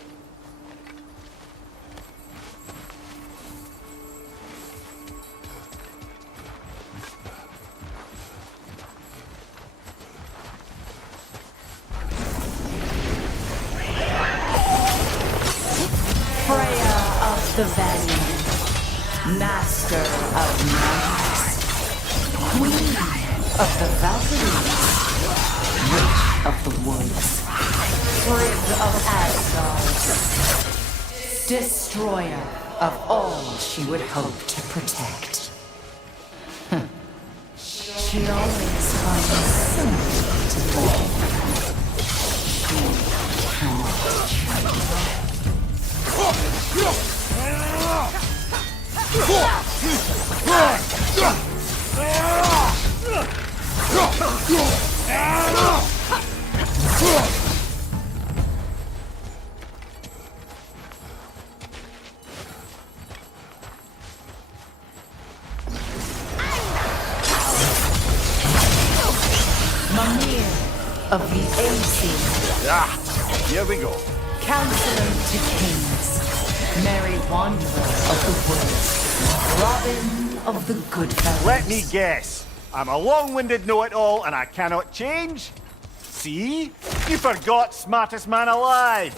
Freya of the Vanaheim, master of magics, queen of the Valkyries, witch of the woods, frigg of Asgard, destroyer of all she would hope to protect. She always finds something to blame. She Mimir of the Aesir. Ah, here we go. Counselor to kings, merry wanderer of the woods, Robin of the good fellows. Let me guess. I'm a long-winded know-it-all and I cannot change? See? You forgot smartest man alive.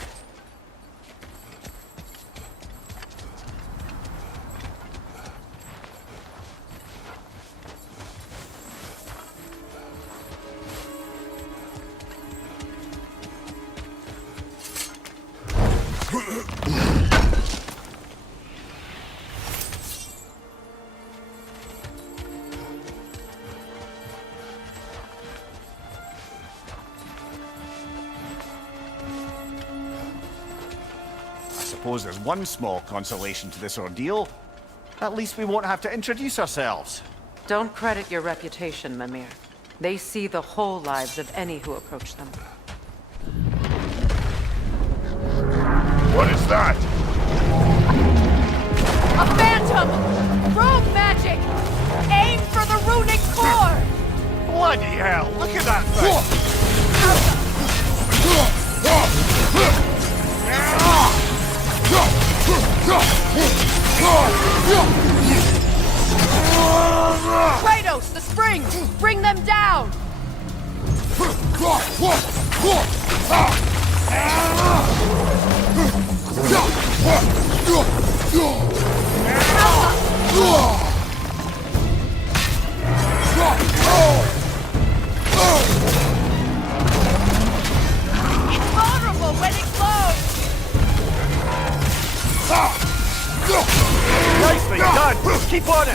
I suppose there's one small consolation to this ordeal. At least we won't have to introduce ourselves. Don't credit your reputation, Mimir. They see the whole lives of any who approach them. What is that? A phantom! Rogue magic! Aim for the runic core! Bloody hell, look at that thing! Kratos, the springs! Bring them down! It's vulnerable when it glows! Nicely done! Keep on it!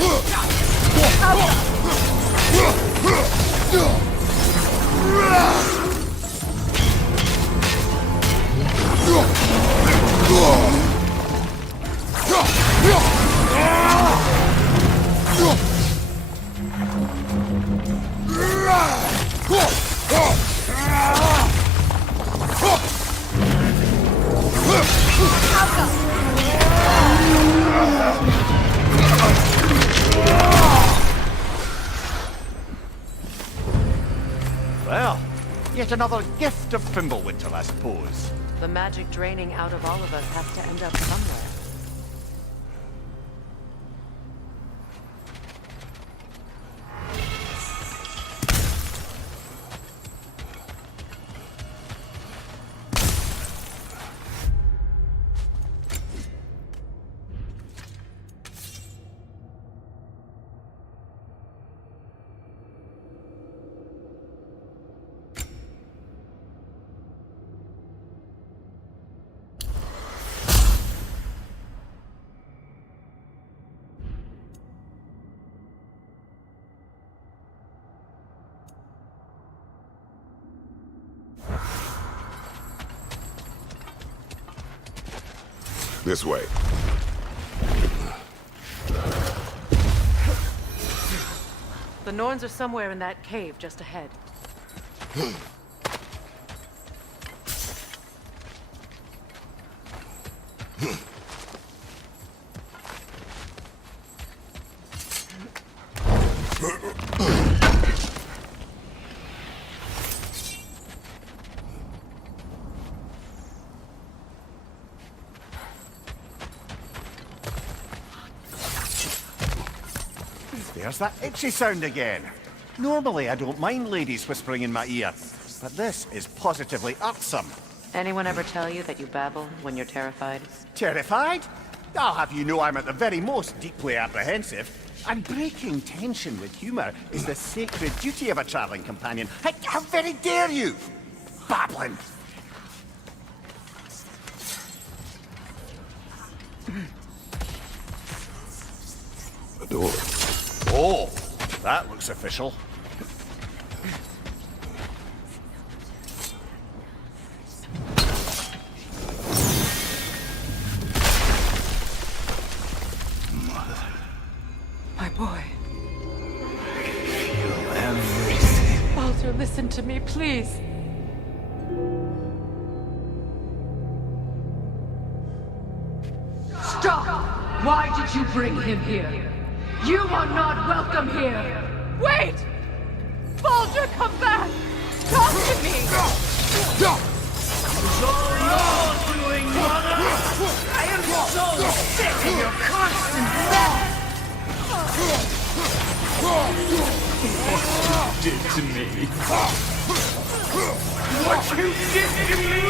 Well, yet another gift of Fimbulwinter, I suppose. The magic draining out of all of us has to end up somewhere. This way. The Norns are somewhere in that cave just ahead. There's that itchy sound again. Normally I don't mind ladies whispering in my ear, but this is positively irksome. Anyone ever tell you that you babble when you're terrified? Terrified? I'll have you know I'm at the very most deeply apprehensive. And breaking tension with humour is the sacred duty of a travelling companion. How very dare you! Babbling! door. Oh, that looks official. My boy. Feel everything. Baldur, listen to me, please. Stop! Why did you bring him here? You are not welcome here! Wait! Baldur, come back! Talk to me! It's all your doing, mother! I am so sick of your constant threats! What you did to me! What you did to me!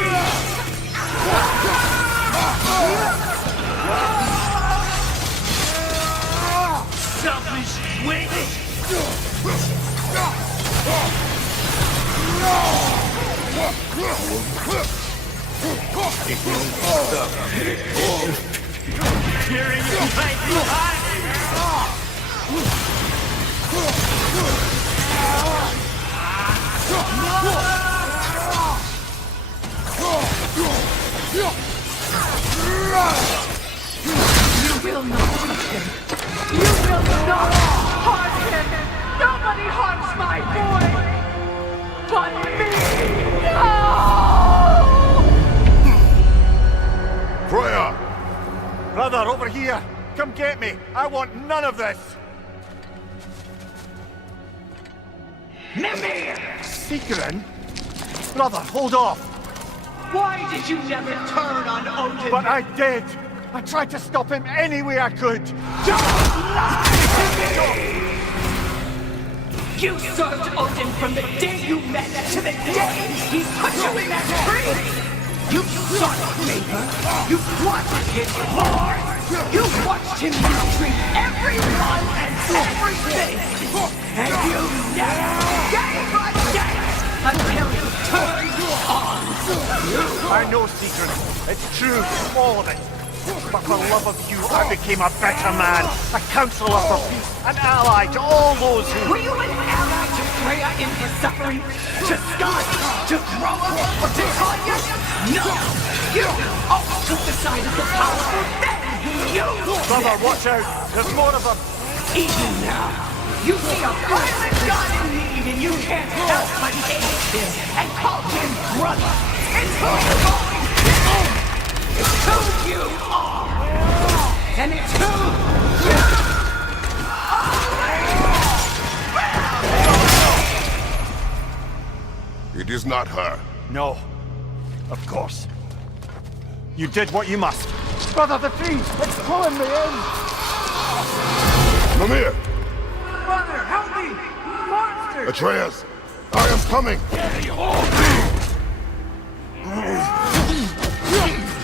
Selfish witch! It won't stop. Hearing you fight behind! You will not reach him! You will not harm him! Nobody harms my boy! But me! No! Freya! Brother, over here! Come get me! I want none of this! Mimir! Secret? Brother, hold off! Why did you never turn on Odin? But I did! I tried to stop him any way I could! Don't lie to me! You served Odin from the day you met to the day he put you in that tree! You sought favor! You wanted his horn! You watched him mistreat everyone and everything! And you never gave a dance until you turned on you! I know, Secret. It's true, all of it. But for love of you, I became a better man, a counselor for peace, an ally to all those who... Were you an ally to Freya in her suffering? To Scott? To Groa? Or to Tanya? No! You always took the side of the powerful, then you... Brother, watch out! There's more of them! Even now, you see a violent god in need and you can't help but hate him and call him brother. It's who you're going to be. It's who you are. And it's who you It is not her. No. Of course. You did what you must. Brother, the trees! It's pulling me in! Mimir! Brother, help me! Monster! Atreus! I am coming!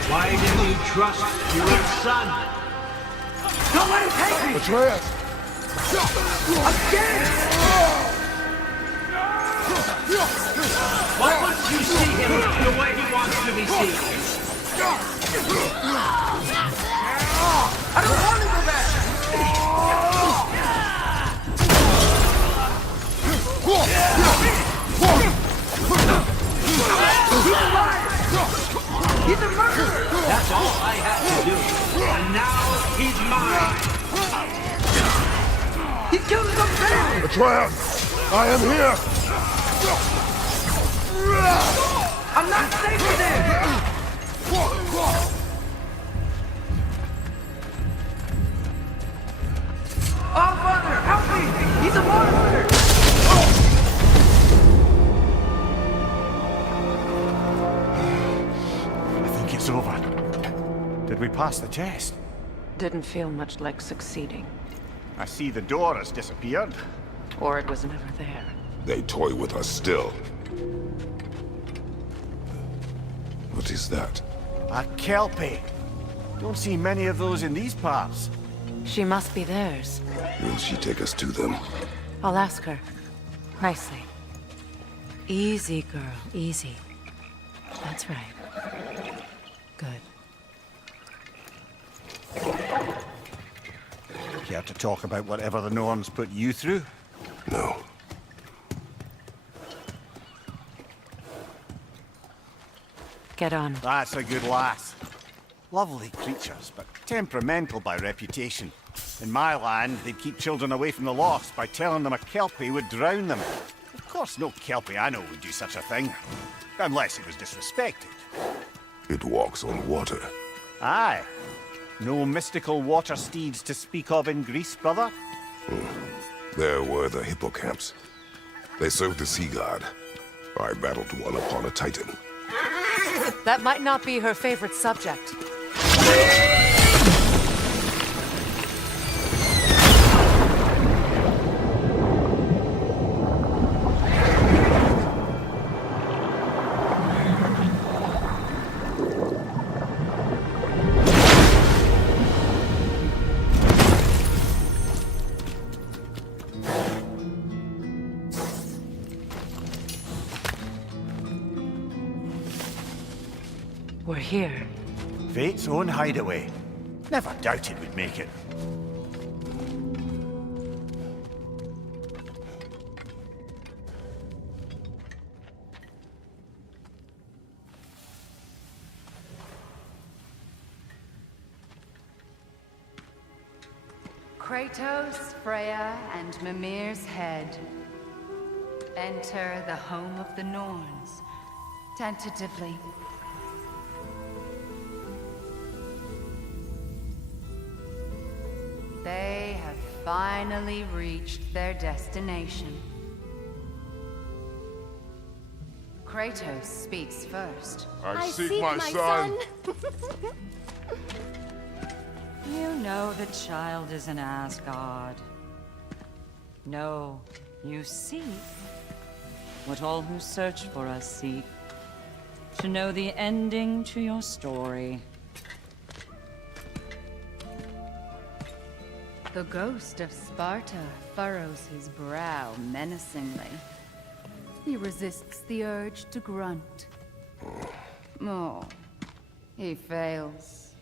Why didn't you trust your son? Don't let him take me! Atreus! Again! Why wouldn't you see him the way he wants to be seen? I don't want to go back! He's alive! He's a murderer! That's all I had to do. And now he's mine! He killed some family! Atreus! I am here! I'm not safe with him! Oh, Father, help me! He's a monster! I think it's over. Did we pass the test? Didn't feel much like succeeding. I see the door has disappeared. Or it was never there. They toy with us still. What is that? A Kelpie. Don't see many of those in these parts. She must be theirs. Will she take us to them? I'll ask her. Nicely. Easy, girl. Easy. That's right. Good. Care to talk about whatever the Norns put you through? No. Get on. That's a good lass. Lovely creatures, but temperamental by reputation. In my land, they'd keep children away from the lost by telling them a Kelpie would drown them. Of course, no Kelpie I know would do such a thing. Unless it was disrespected. It walks on water. Aye. No mystical water steeds to speak of in Greece, brother? There were the hippocamps. They served the sea god. I battled one upon a titan. That might not be her favorite subject. We're here. Fate's own hideaway. Never doubted we'd make it. Kratos, Freya, and Mimir's head. Enter the home of the Norns. Tentatively. They have finally reached their destination. Kratos speaks first. I seek my son. You know the child is in Asgard. No, you seek what all who search for us seek. To know the ending to your story. The ghost of Sparta furrows his brow menacingly. He resists the urge to grunt. Oh, he fails.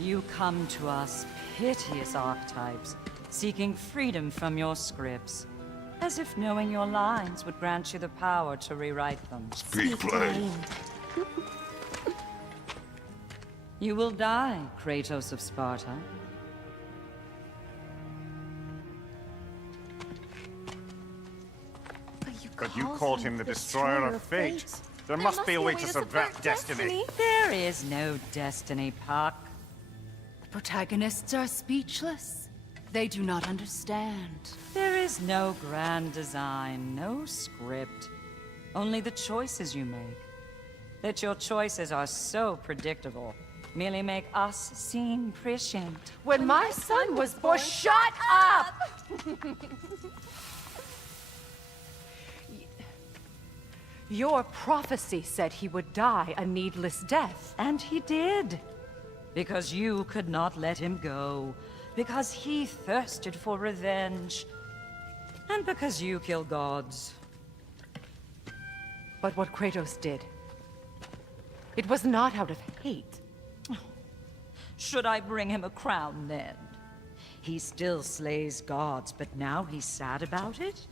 You come to us, piteous archetypes, seeking freedom from your scripts. As if knowing your lines would grant you the power to rewrite them. Speak plain. You will die, Kratos of Sparta. But you called him the Destroyer of Fate. There must be a way to subvert destiny. There is no destiny, Puck. The protagonists are speechless. They do not understand. There is no grand design, no script. Only the choices you make. That your choices are so predictable, merely make us seem prescient. When my son was born, shut up! Your prophecy said he would die a needless death. And he did. Because you could not let him go. Because he thirsted for revenge. And because you kill gods. But what Kratos did, it was not out of hate. Should I bring him a crown then? He still slays gods, but now he's sad about it?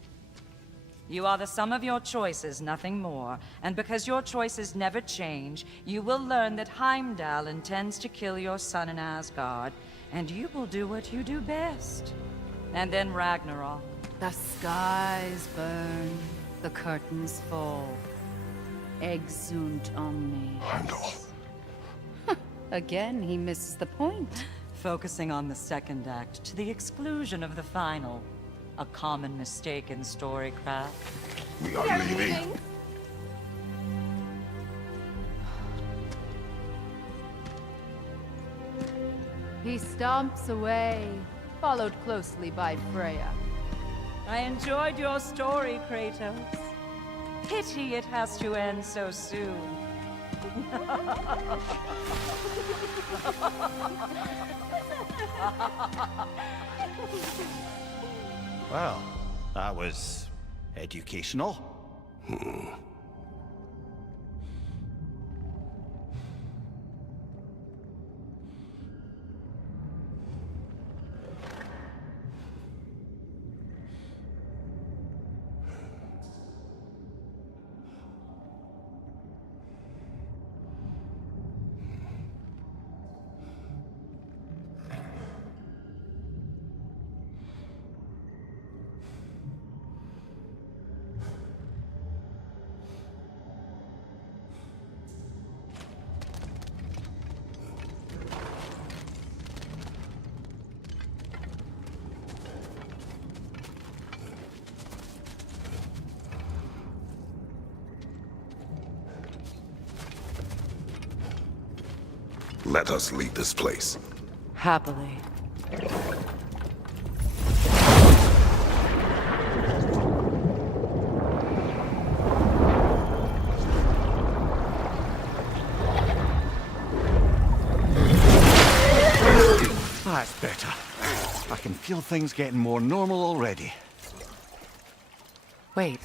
You are the sum of your choices, nothing more. And because your choices never change, you will learn that Heimdall intends to kill your son in Asgard, and you will do what you do best. And then Ragnarok. The skies burn, the curtains fall. Exunt omnes. Heimdall. Again, he misses the point. Focusing on the second act to the exclusion of the final. A common mistake in storycraft. We are leaving. He stomps away, followed closely by Freya. I enjoyed your story, Kratos. Pity it has to end so soon. Well, that was educational. Let us leave this place. Happily. That's better. I can feel things getting more normal already. Wait.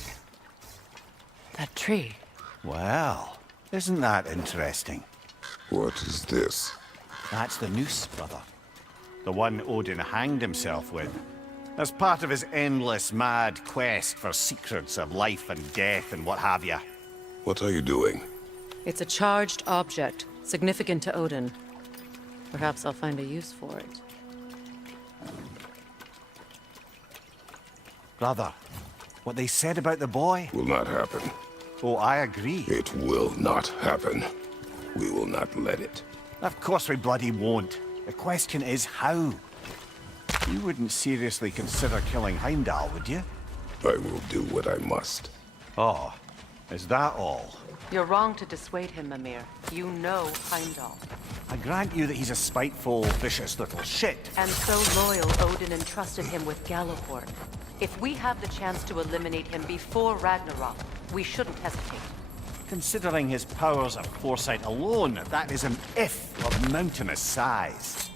That tree. Well, isn't that interesting? What is this? That's the noose, brother. The one Odin hanged himself with. As part of his endless, mad quest for secrets of life and death and what have you. What are you doing? It's a charged object, significant to Odin. Perhaps I'll find a use for it. Brother, what they said about the boy? Will not happen. Oh, I agree. It will not happen. We will not let it. Of course we bloody won't. The question is how. You wouldn't seriously consider killing Heimdall, would you? I will do what I must. Oh, is that all? You're wrong to dissuade him, Mimir. You know Heimdall. I grant you that he's a spiteful, vicious little shit. And so loyal, Odin entrusted him with Gjallarhorn. If we have the chance to eliminate him before Ragnarok, we shouldn't hesitate. Considering his powers of foresight alone, that is an if of mountainous size.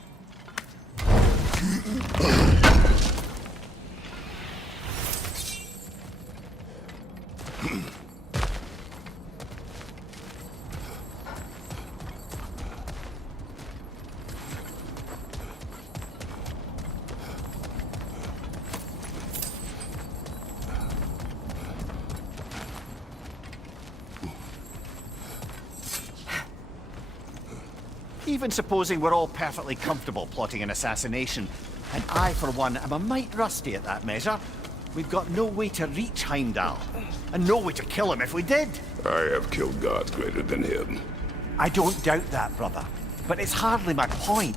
Even supposing we're all perfectly comfortable plotting an assassination, and I, for one, am a mite rusty at that measure, we've got no way to reach Heimdall, and no way to kill him if we did. I have killed gods greater than him. I don't doubt that, brother, but it's hardly my point.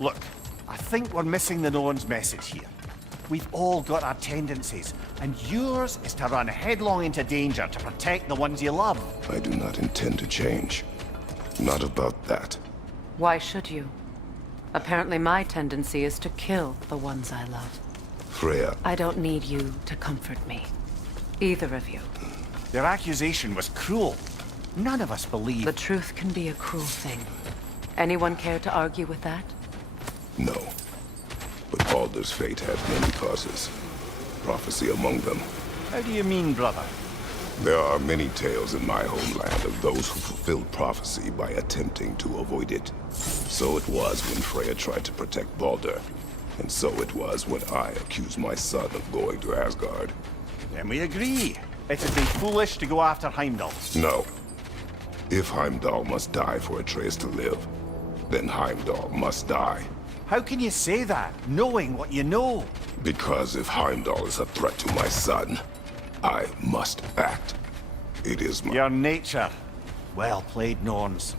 Look, I think we're missing the Norns' message here. We've all got our tendencies, and yours is to run headlong into danger to protect the ones you love. I do not intend to change. Not about that. Why should you? Apparently my tendency is to kill the ones I love. Freya, I don't need you to comfort me. Either of you. Their accusation was cruel. None of us believe. The truth can be a cruel thing. Anyone care to argue with that? no. But Baldur's fate had many causes. Prophecy among them. How do you mean, brother? There are many tales in my homeland of those who fulfilled prophecy by attempting to avoid it. So it was when Freya tried to protect Baldur. And so it was when I accused my son of going to Asgard. Then we agree. It'd be foolish to go after Heimdall. No. If Heimdall must die for Atreus to live, then Heimdall must die. How can you say that, knowing what you know? Because if Heimdall is a threat to my son, I must act. It is my... Your nature. Well played, Norns.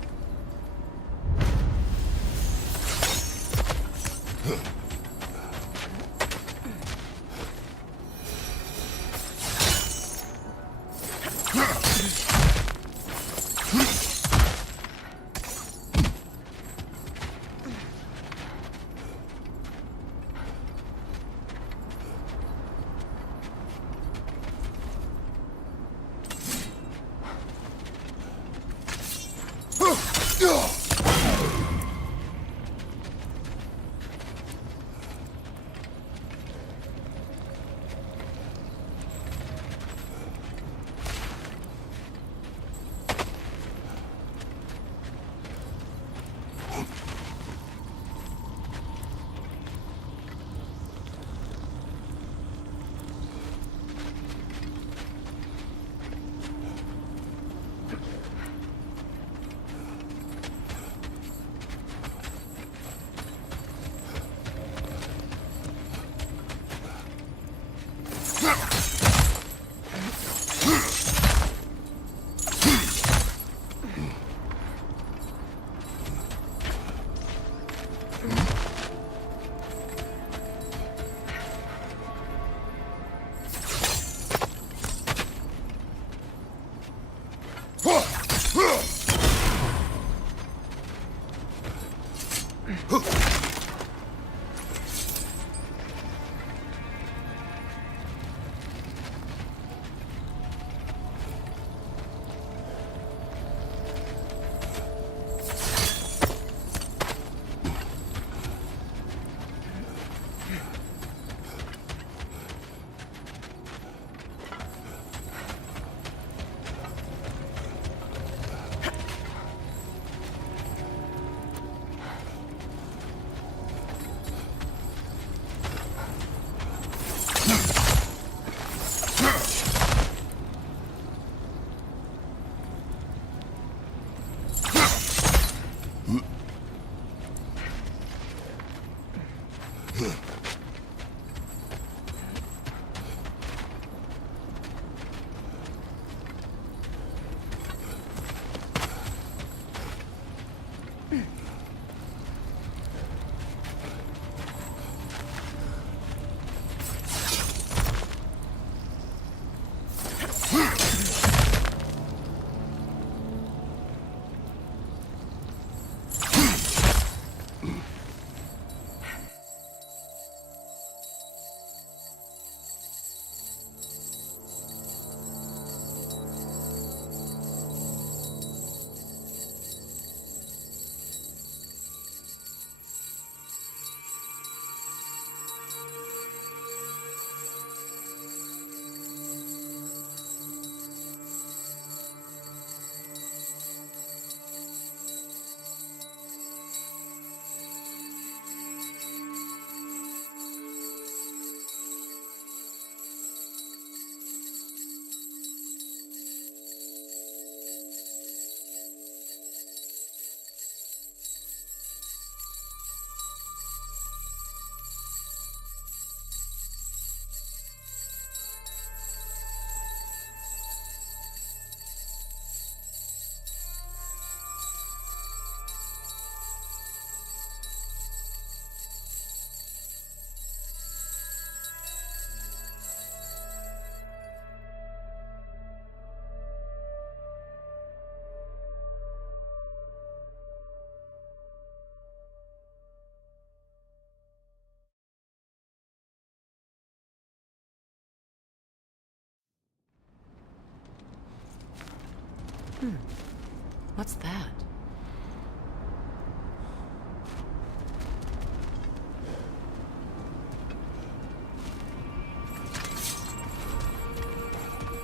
What's that?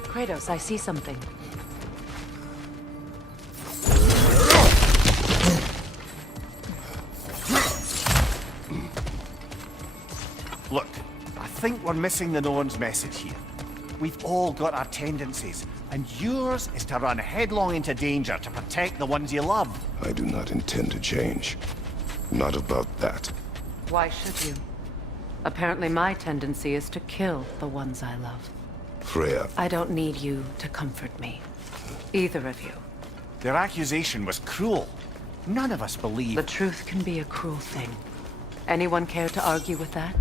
Kratos, I see something. Look, I think we're missing the Norns' message here. We've all got our tendencies, and yours is to run headlong into danger to protect the ones you love. I do not intend to change. Not about that. Why should you? Apparently my tendency is to kill the ones I love. Freya, I don't need you to comfort me. Either of you. Their accusation was cruel. None of us believe... The truth can be a cruel thing. Anyone care to argue with that?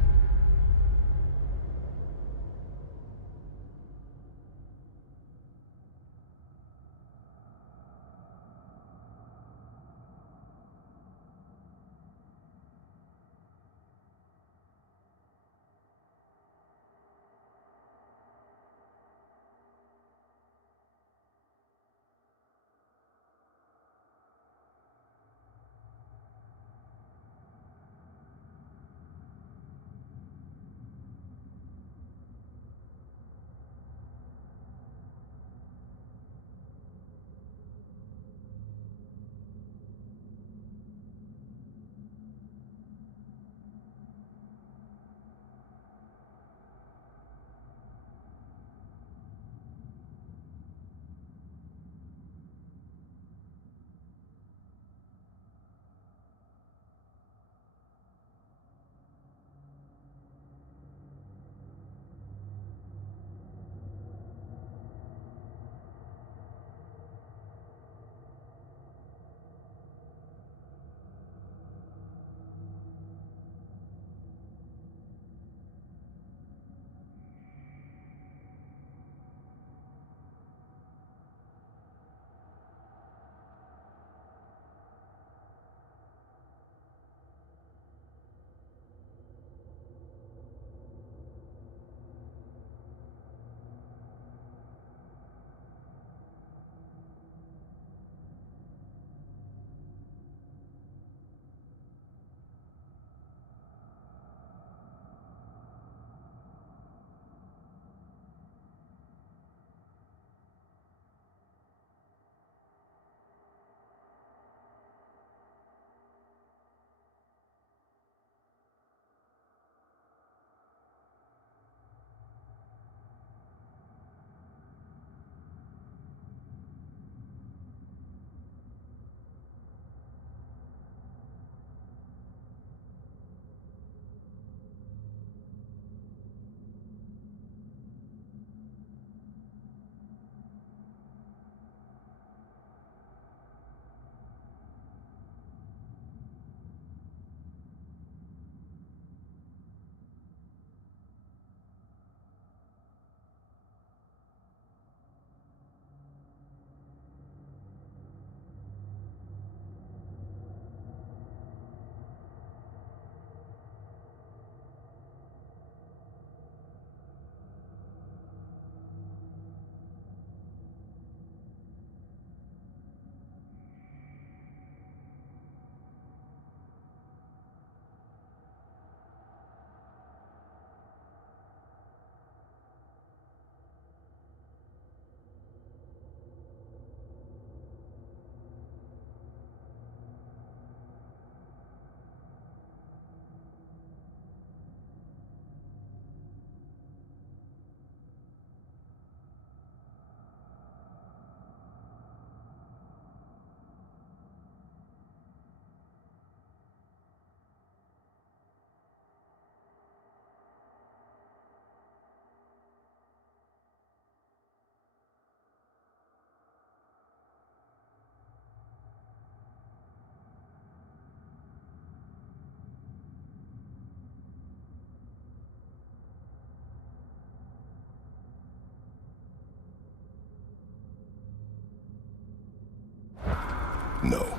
No.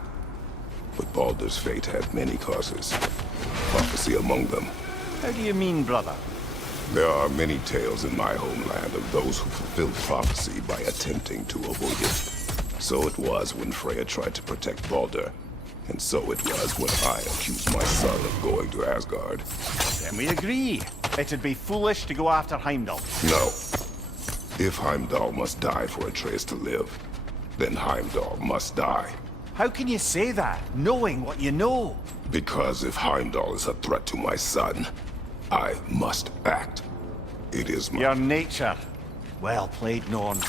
But Baldur's fate had many causes. Prophecy among them. How do you mean, brother? There are many tales in my homeland of those who fulfilled prophecy by attempting to avoid it. So it was when Freya tried to protect Baldur. And so it was when I accused my son of going to Asgard. Then we agree. It'd be foolish to go after Heimdall. No. If Heimdall must die for Atreus to live, then Heimdall must die. How can you say that, knowing what you know? Because if Heimdall is a threat to my son, I must act. It is my... Your nature. Well played, Norns.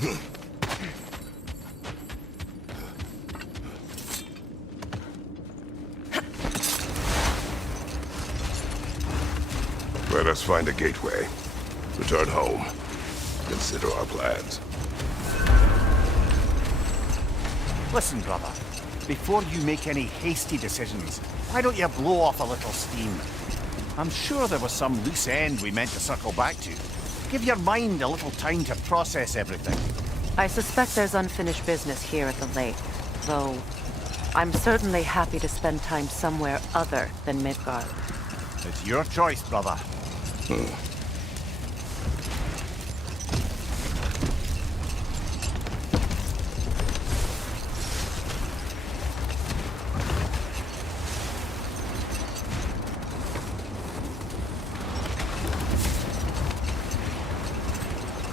Let us find a gateway. Return home. Consider our plans. Listen, brother. Before you make any hasty decisions, why don't you blow off a little steam? I'm sure there was some loose end we meant to circle back to. Give your mind a little time to process everything. I suspect there's unfinished business here at the lake, though I'm certainly happy to spend time somewhere other than Midgard. It's your choice, brother.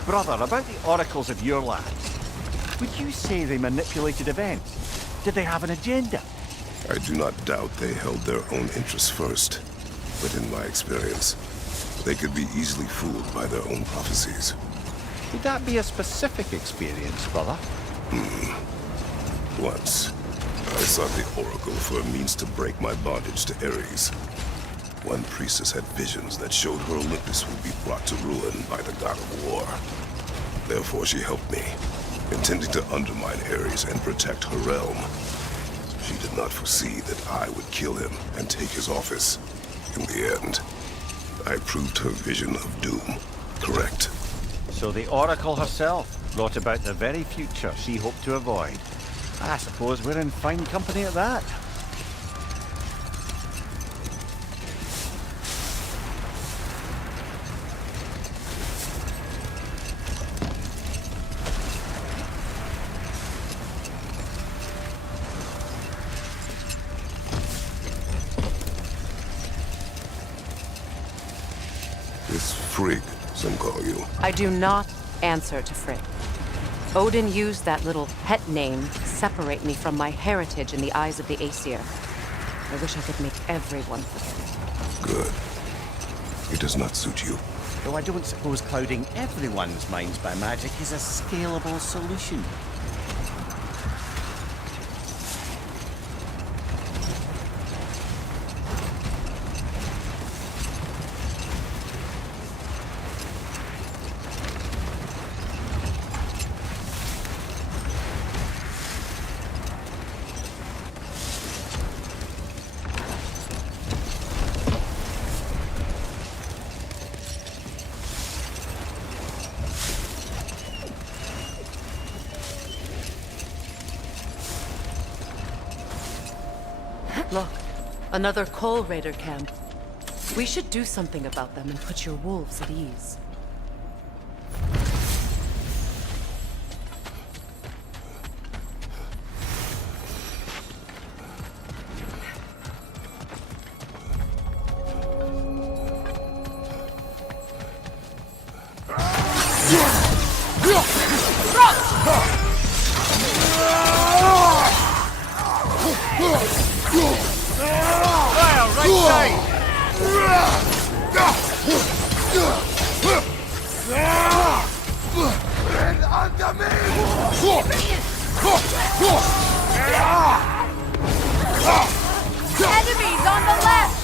Brother, about the oracles of your lands, would you say they manipulated events? Did they have an agenda? I do not doubt they held their own interests first. But in my experience, they could be easily fooled by their own prophecies. Would that be a specific experience, brother? Once, I sought the Oracle for a means to break my bondage to Ares. One priestess had visions that showed her Olympus would be brought to ruin by the god of war. Therefore she helped me, intending to undermine Ares and protect her realm. She did not foresee that I would kill him and take his office. In the end, I proved her vision of doom correct. So the Oracle herself brought about the very future she hoped to avoid. I suppose we're in fine company at that. This Frigg, some call you. I do not answer to Frigg. Odin used that little pet name to separate me from my heritage in the eyes of the Aesir. I wish I could make everyone forget it. Good. It does not suit you. Though I don't suppose clouding everyone's minds by magic is a scalable solution. Look, another Coal Raider camp. We should do something about them and put your wolves at ease. Enemies on the left!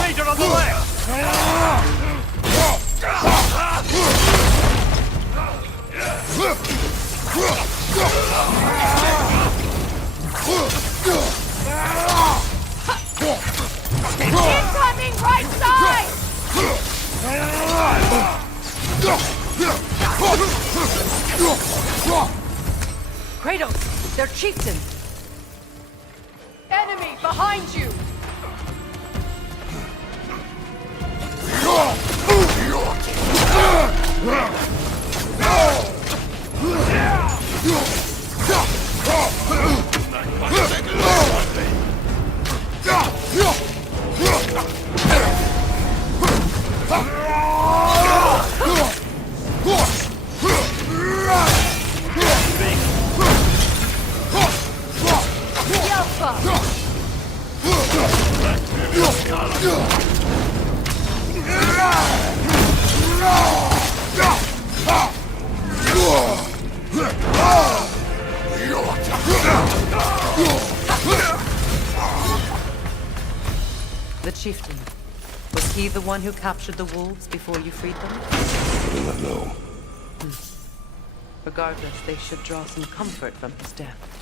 Raider on the left! Incoming right side! Kratos, they're chieftains. Enemy behind you! he the one who captured the wolves before you freed them? I do not know. Regardless, they should draw some comfort from his death.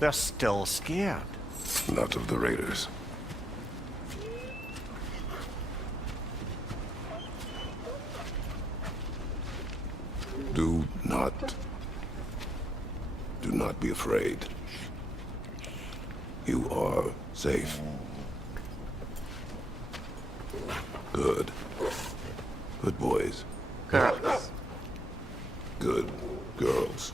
They're still scared. Not of the raiders. Do not be afraid. You are safe. Good. Good boys. Girls. Good girls.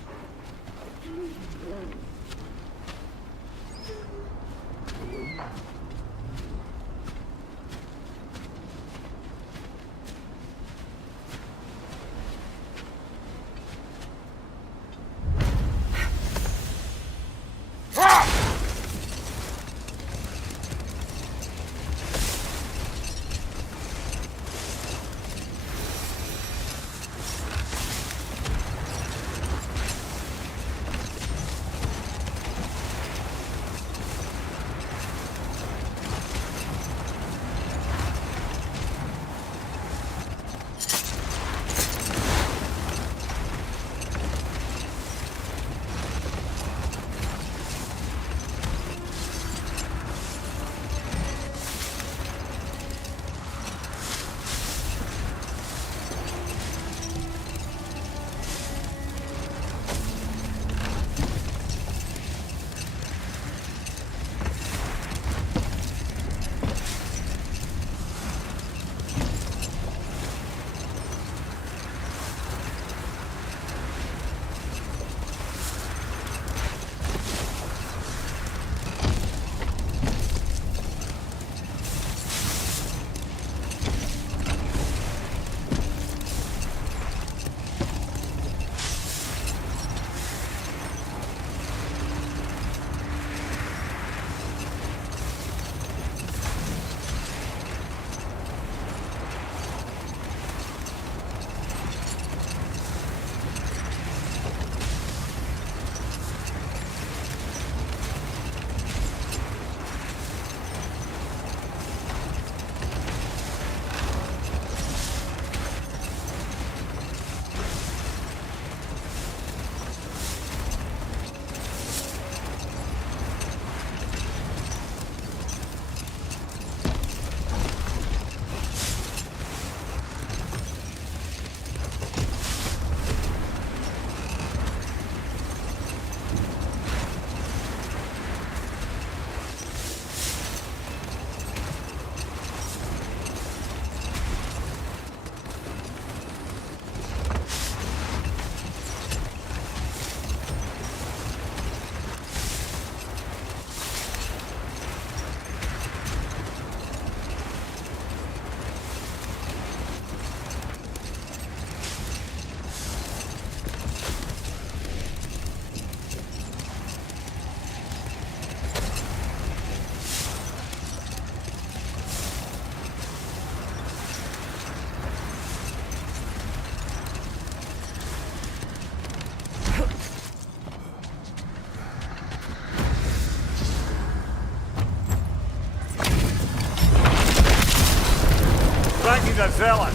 Ragnar the Zealous!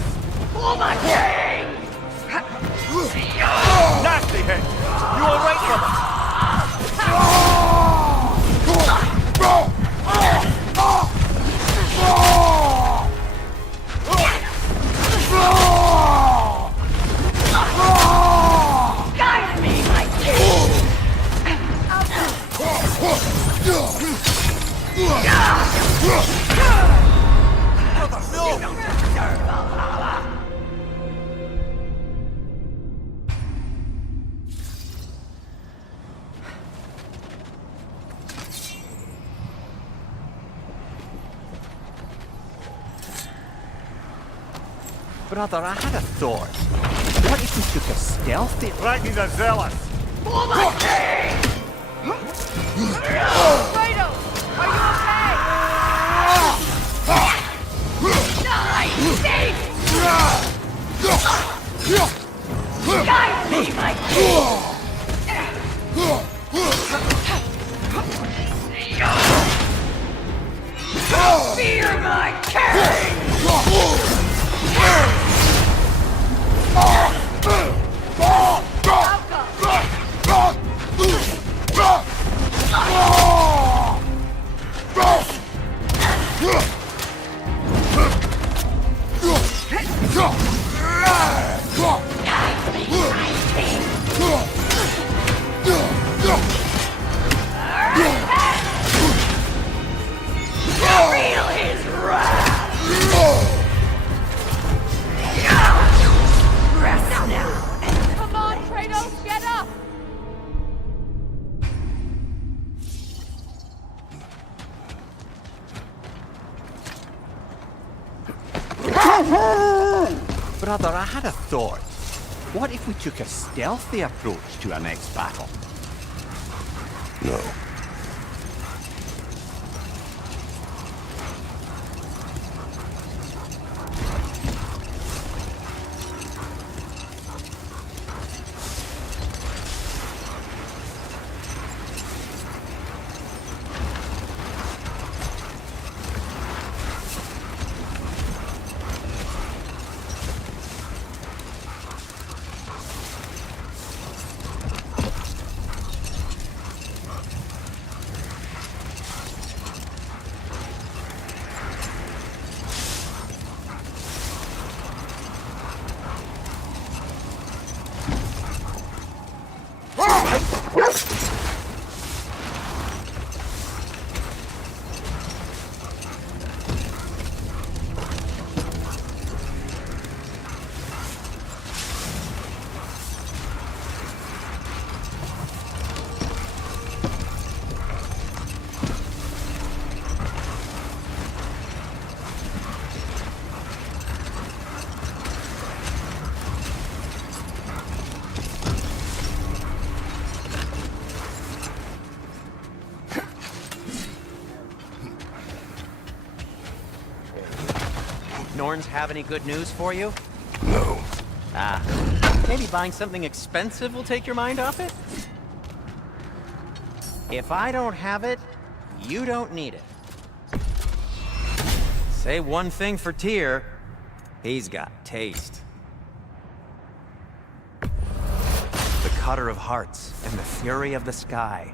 For my king! Nasty hit! You alright, brother? Guide me, my king! You don't deserve Valhalla! Brother, I had a thought. What if we took a stealthy Ragnar the Zealous? For my king! Kratos! Are you Die! Save! Guide me, my king! Fear my king! Feel his wrath! Rest now! Come on, Kratos, get up! Brother, I had a thought. What if we took a stealthy approach to our next battle? No. Norns have any good news for you? No. Ah, maybe buying something expensive will take your mind off it? If I don't have it, you don't need it. Say one thing for Tyr, he's got taste. The cutter of hearts and the fury of the sky.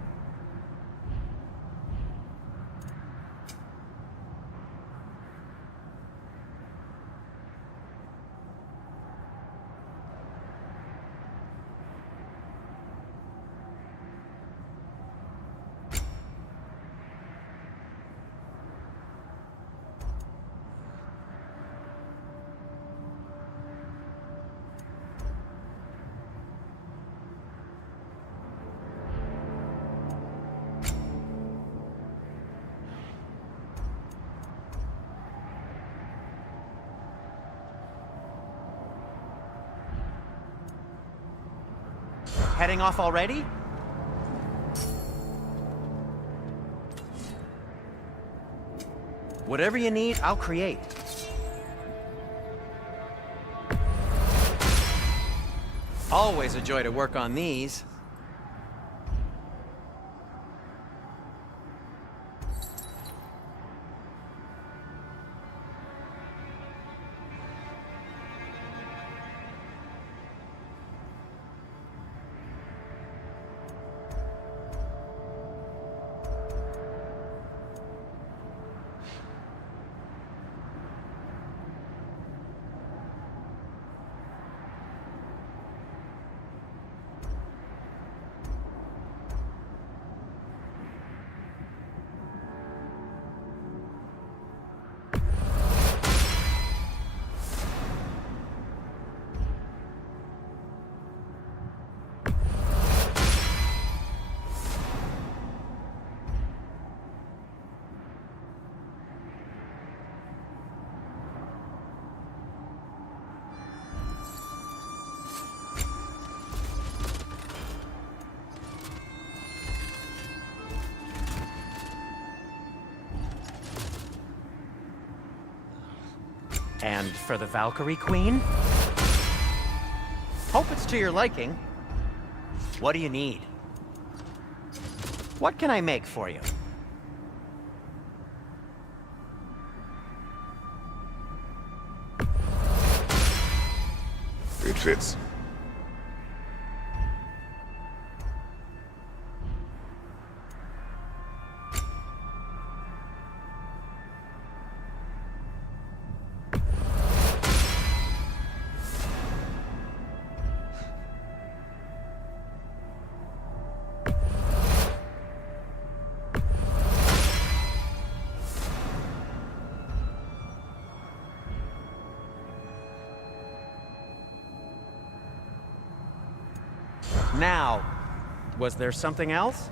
Heading off already? Whatever you need, I'll create. Always a joy to work on these. And for the Valkyrie Queen? Hope it's to your liking. What do you need? What can I make for you? It fits. Now, was there something else?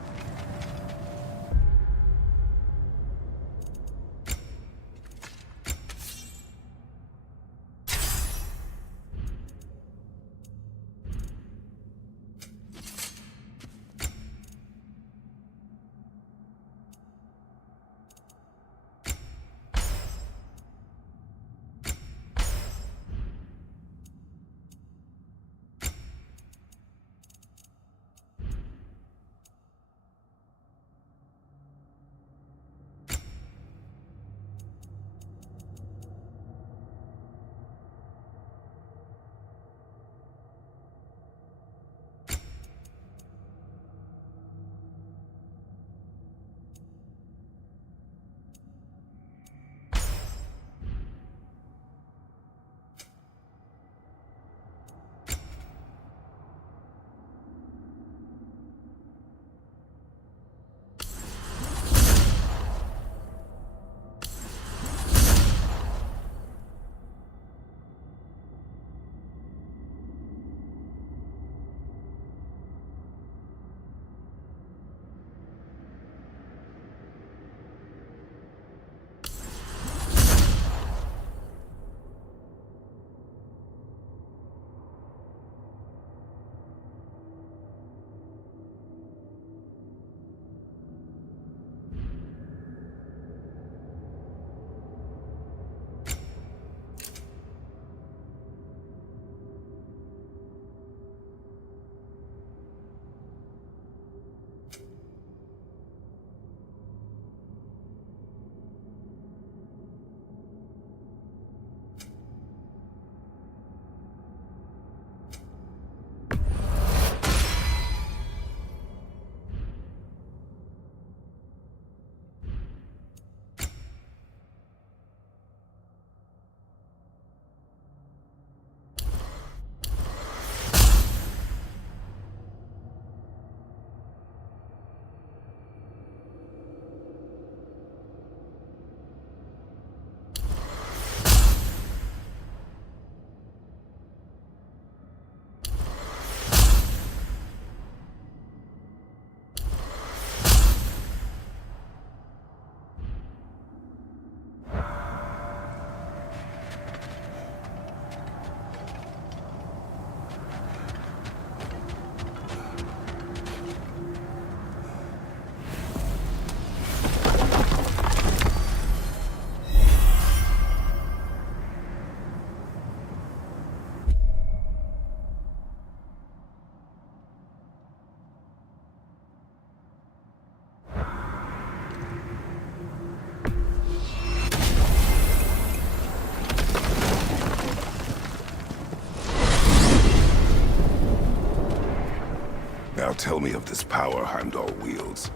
Now tell me of this power Heimdall wields.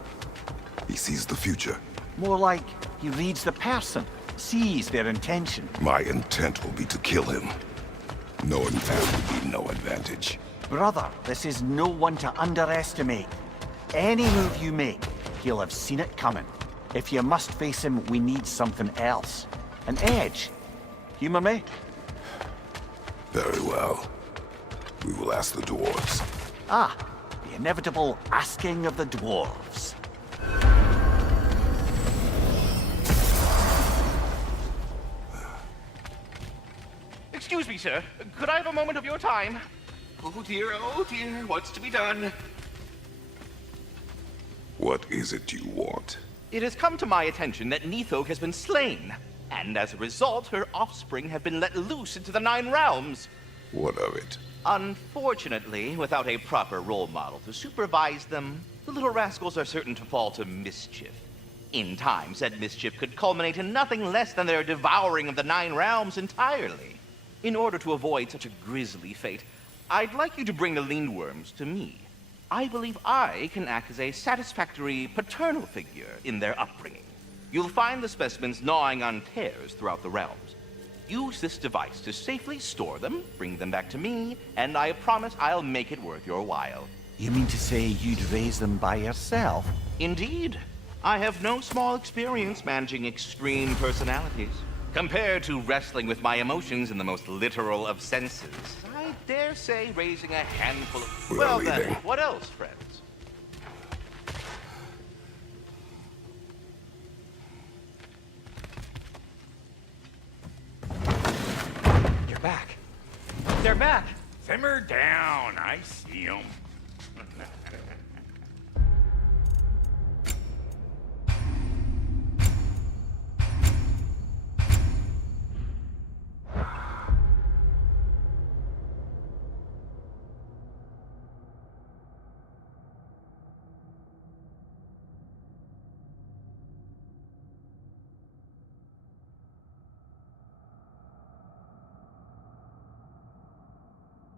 He sees the future. More like he reads the person, sees their intention. My intent will be to kill him. Knowing that would be no advantage. Brother, this is no one to underestimate. Any move you make, he'll have seen it coming. If you must face him, we need something else. An edge. Humor me? Very well. We will ask the dwarves. Ah, the inevitable asking of the dwarves. Excuse me, sir. Could I have a moment of your time? Oh dear, what's to be done? What is it you want? It has come to my attention that Nithog has been slain. And as a result, her offspring have been let loose into the Nine Realms. What of it? Unfortunately, without a proper role model to supervise them, the little rascals are certain to fall to mischief. In time, said mischief could culminate in nothing less than their devouring of the Nine Realms entirely. In order to avoid such a grisly fate, I'd like you to bring the Lindworms to me. I believe I can act as a satisfactory paternal figure in their upbringing. You'll find the specimens gnawing on tears throughout the realms. Use this device to safely store them, bring them back to me, and I promise I'll make it worth your while. You mean to say you'd raise them by yourself? Indeed. I have no small experience managing extreme personalities. Compared to wrestling with my emotions in the most literal of senses, I dare say raising a handful of... We're Well leaving. then, what else, friends? You're back. They're back. Simmer down, I see 'em.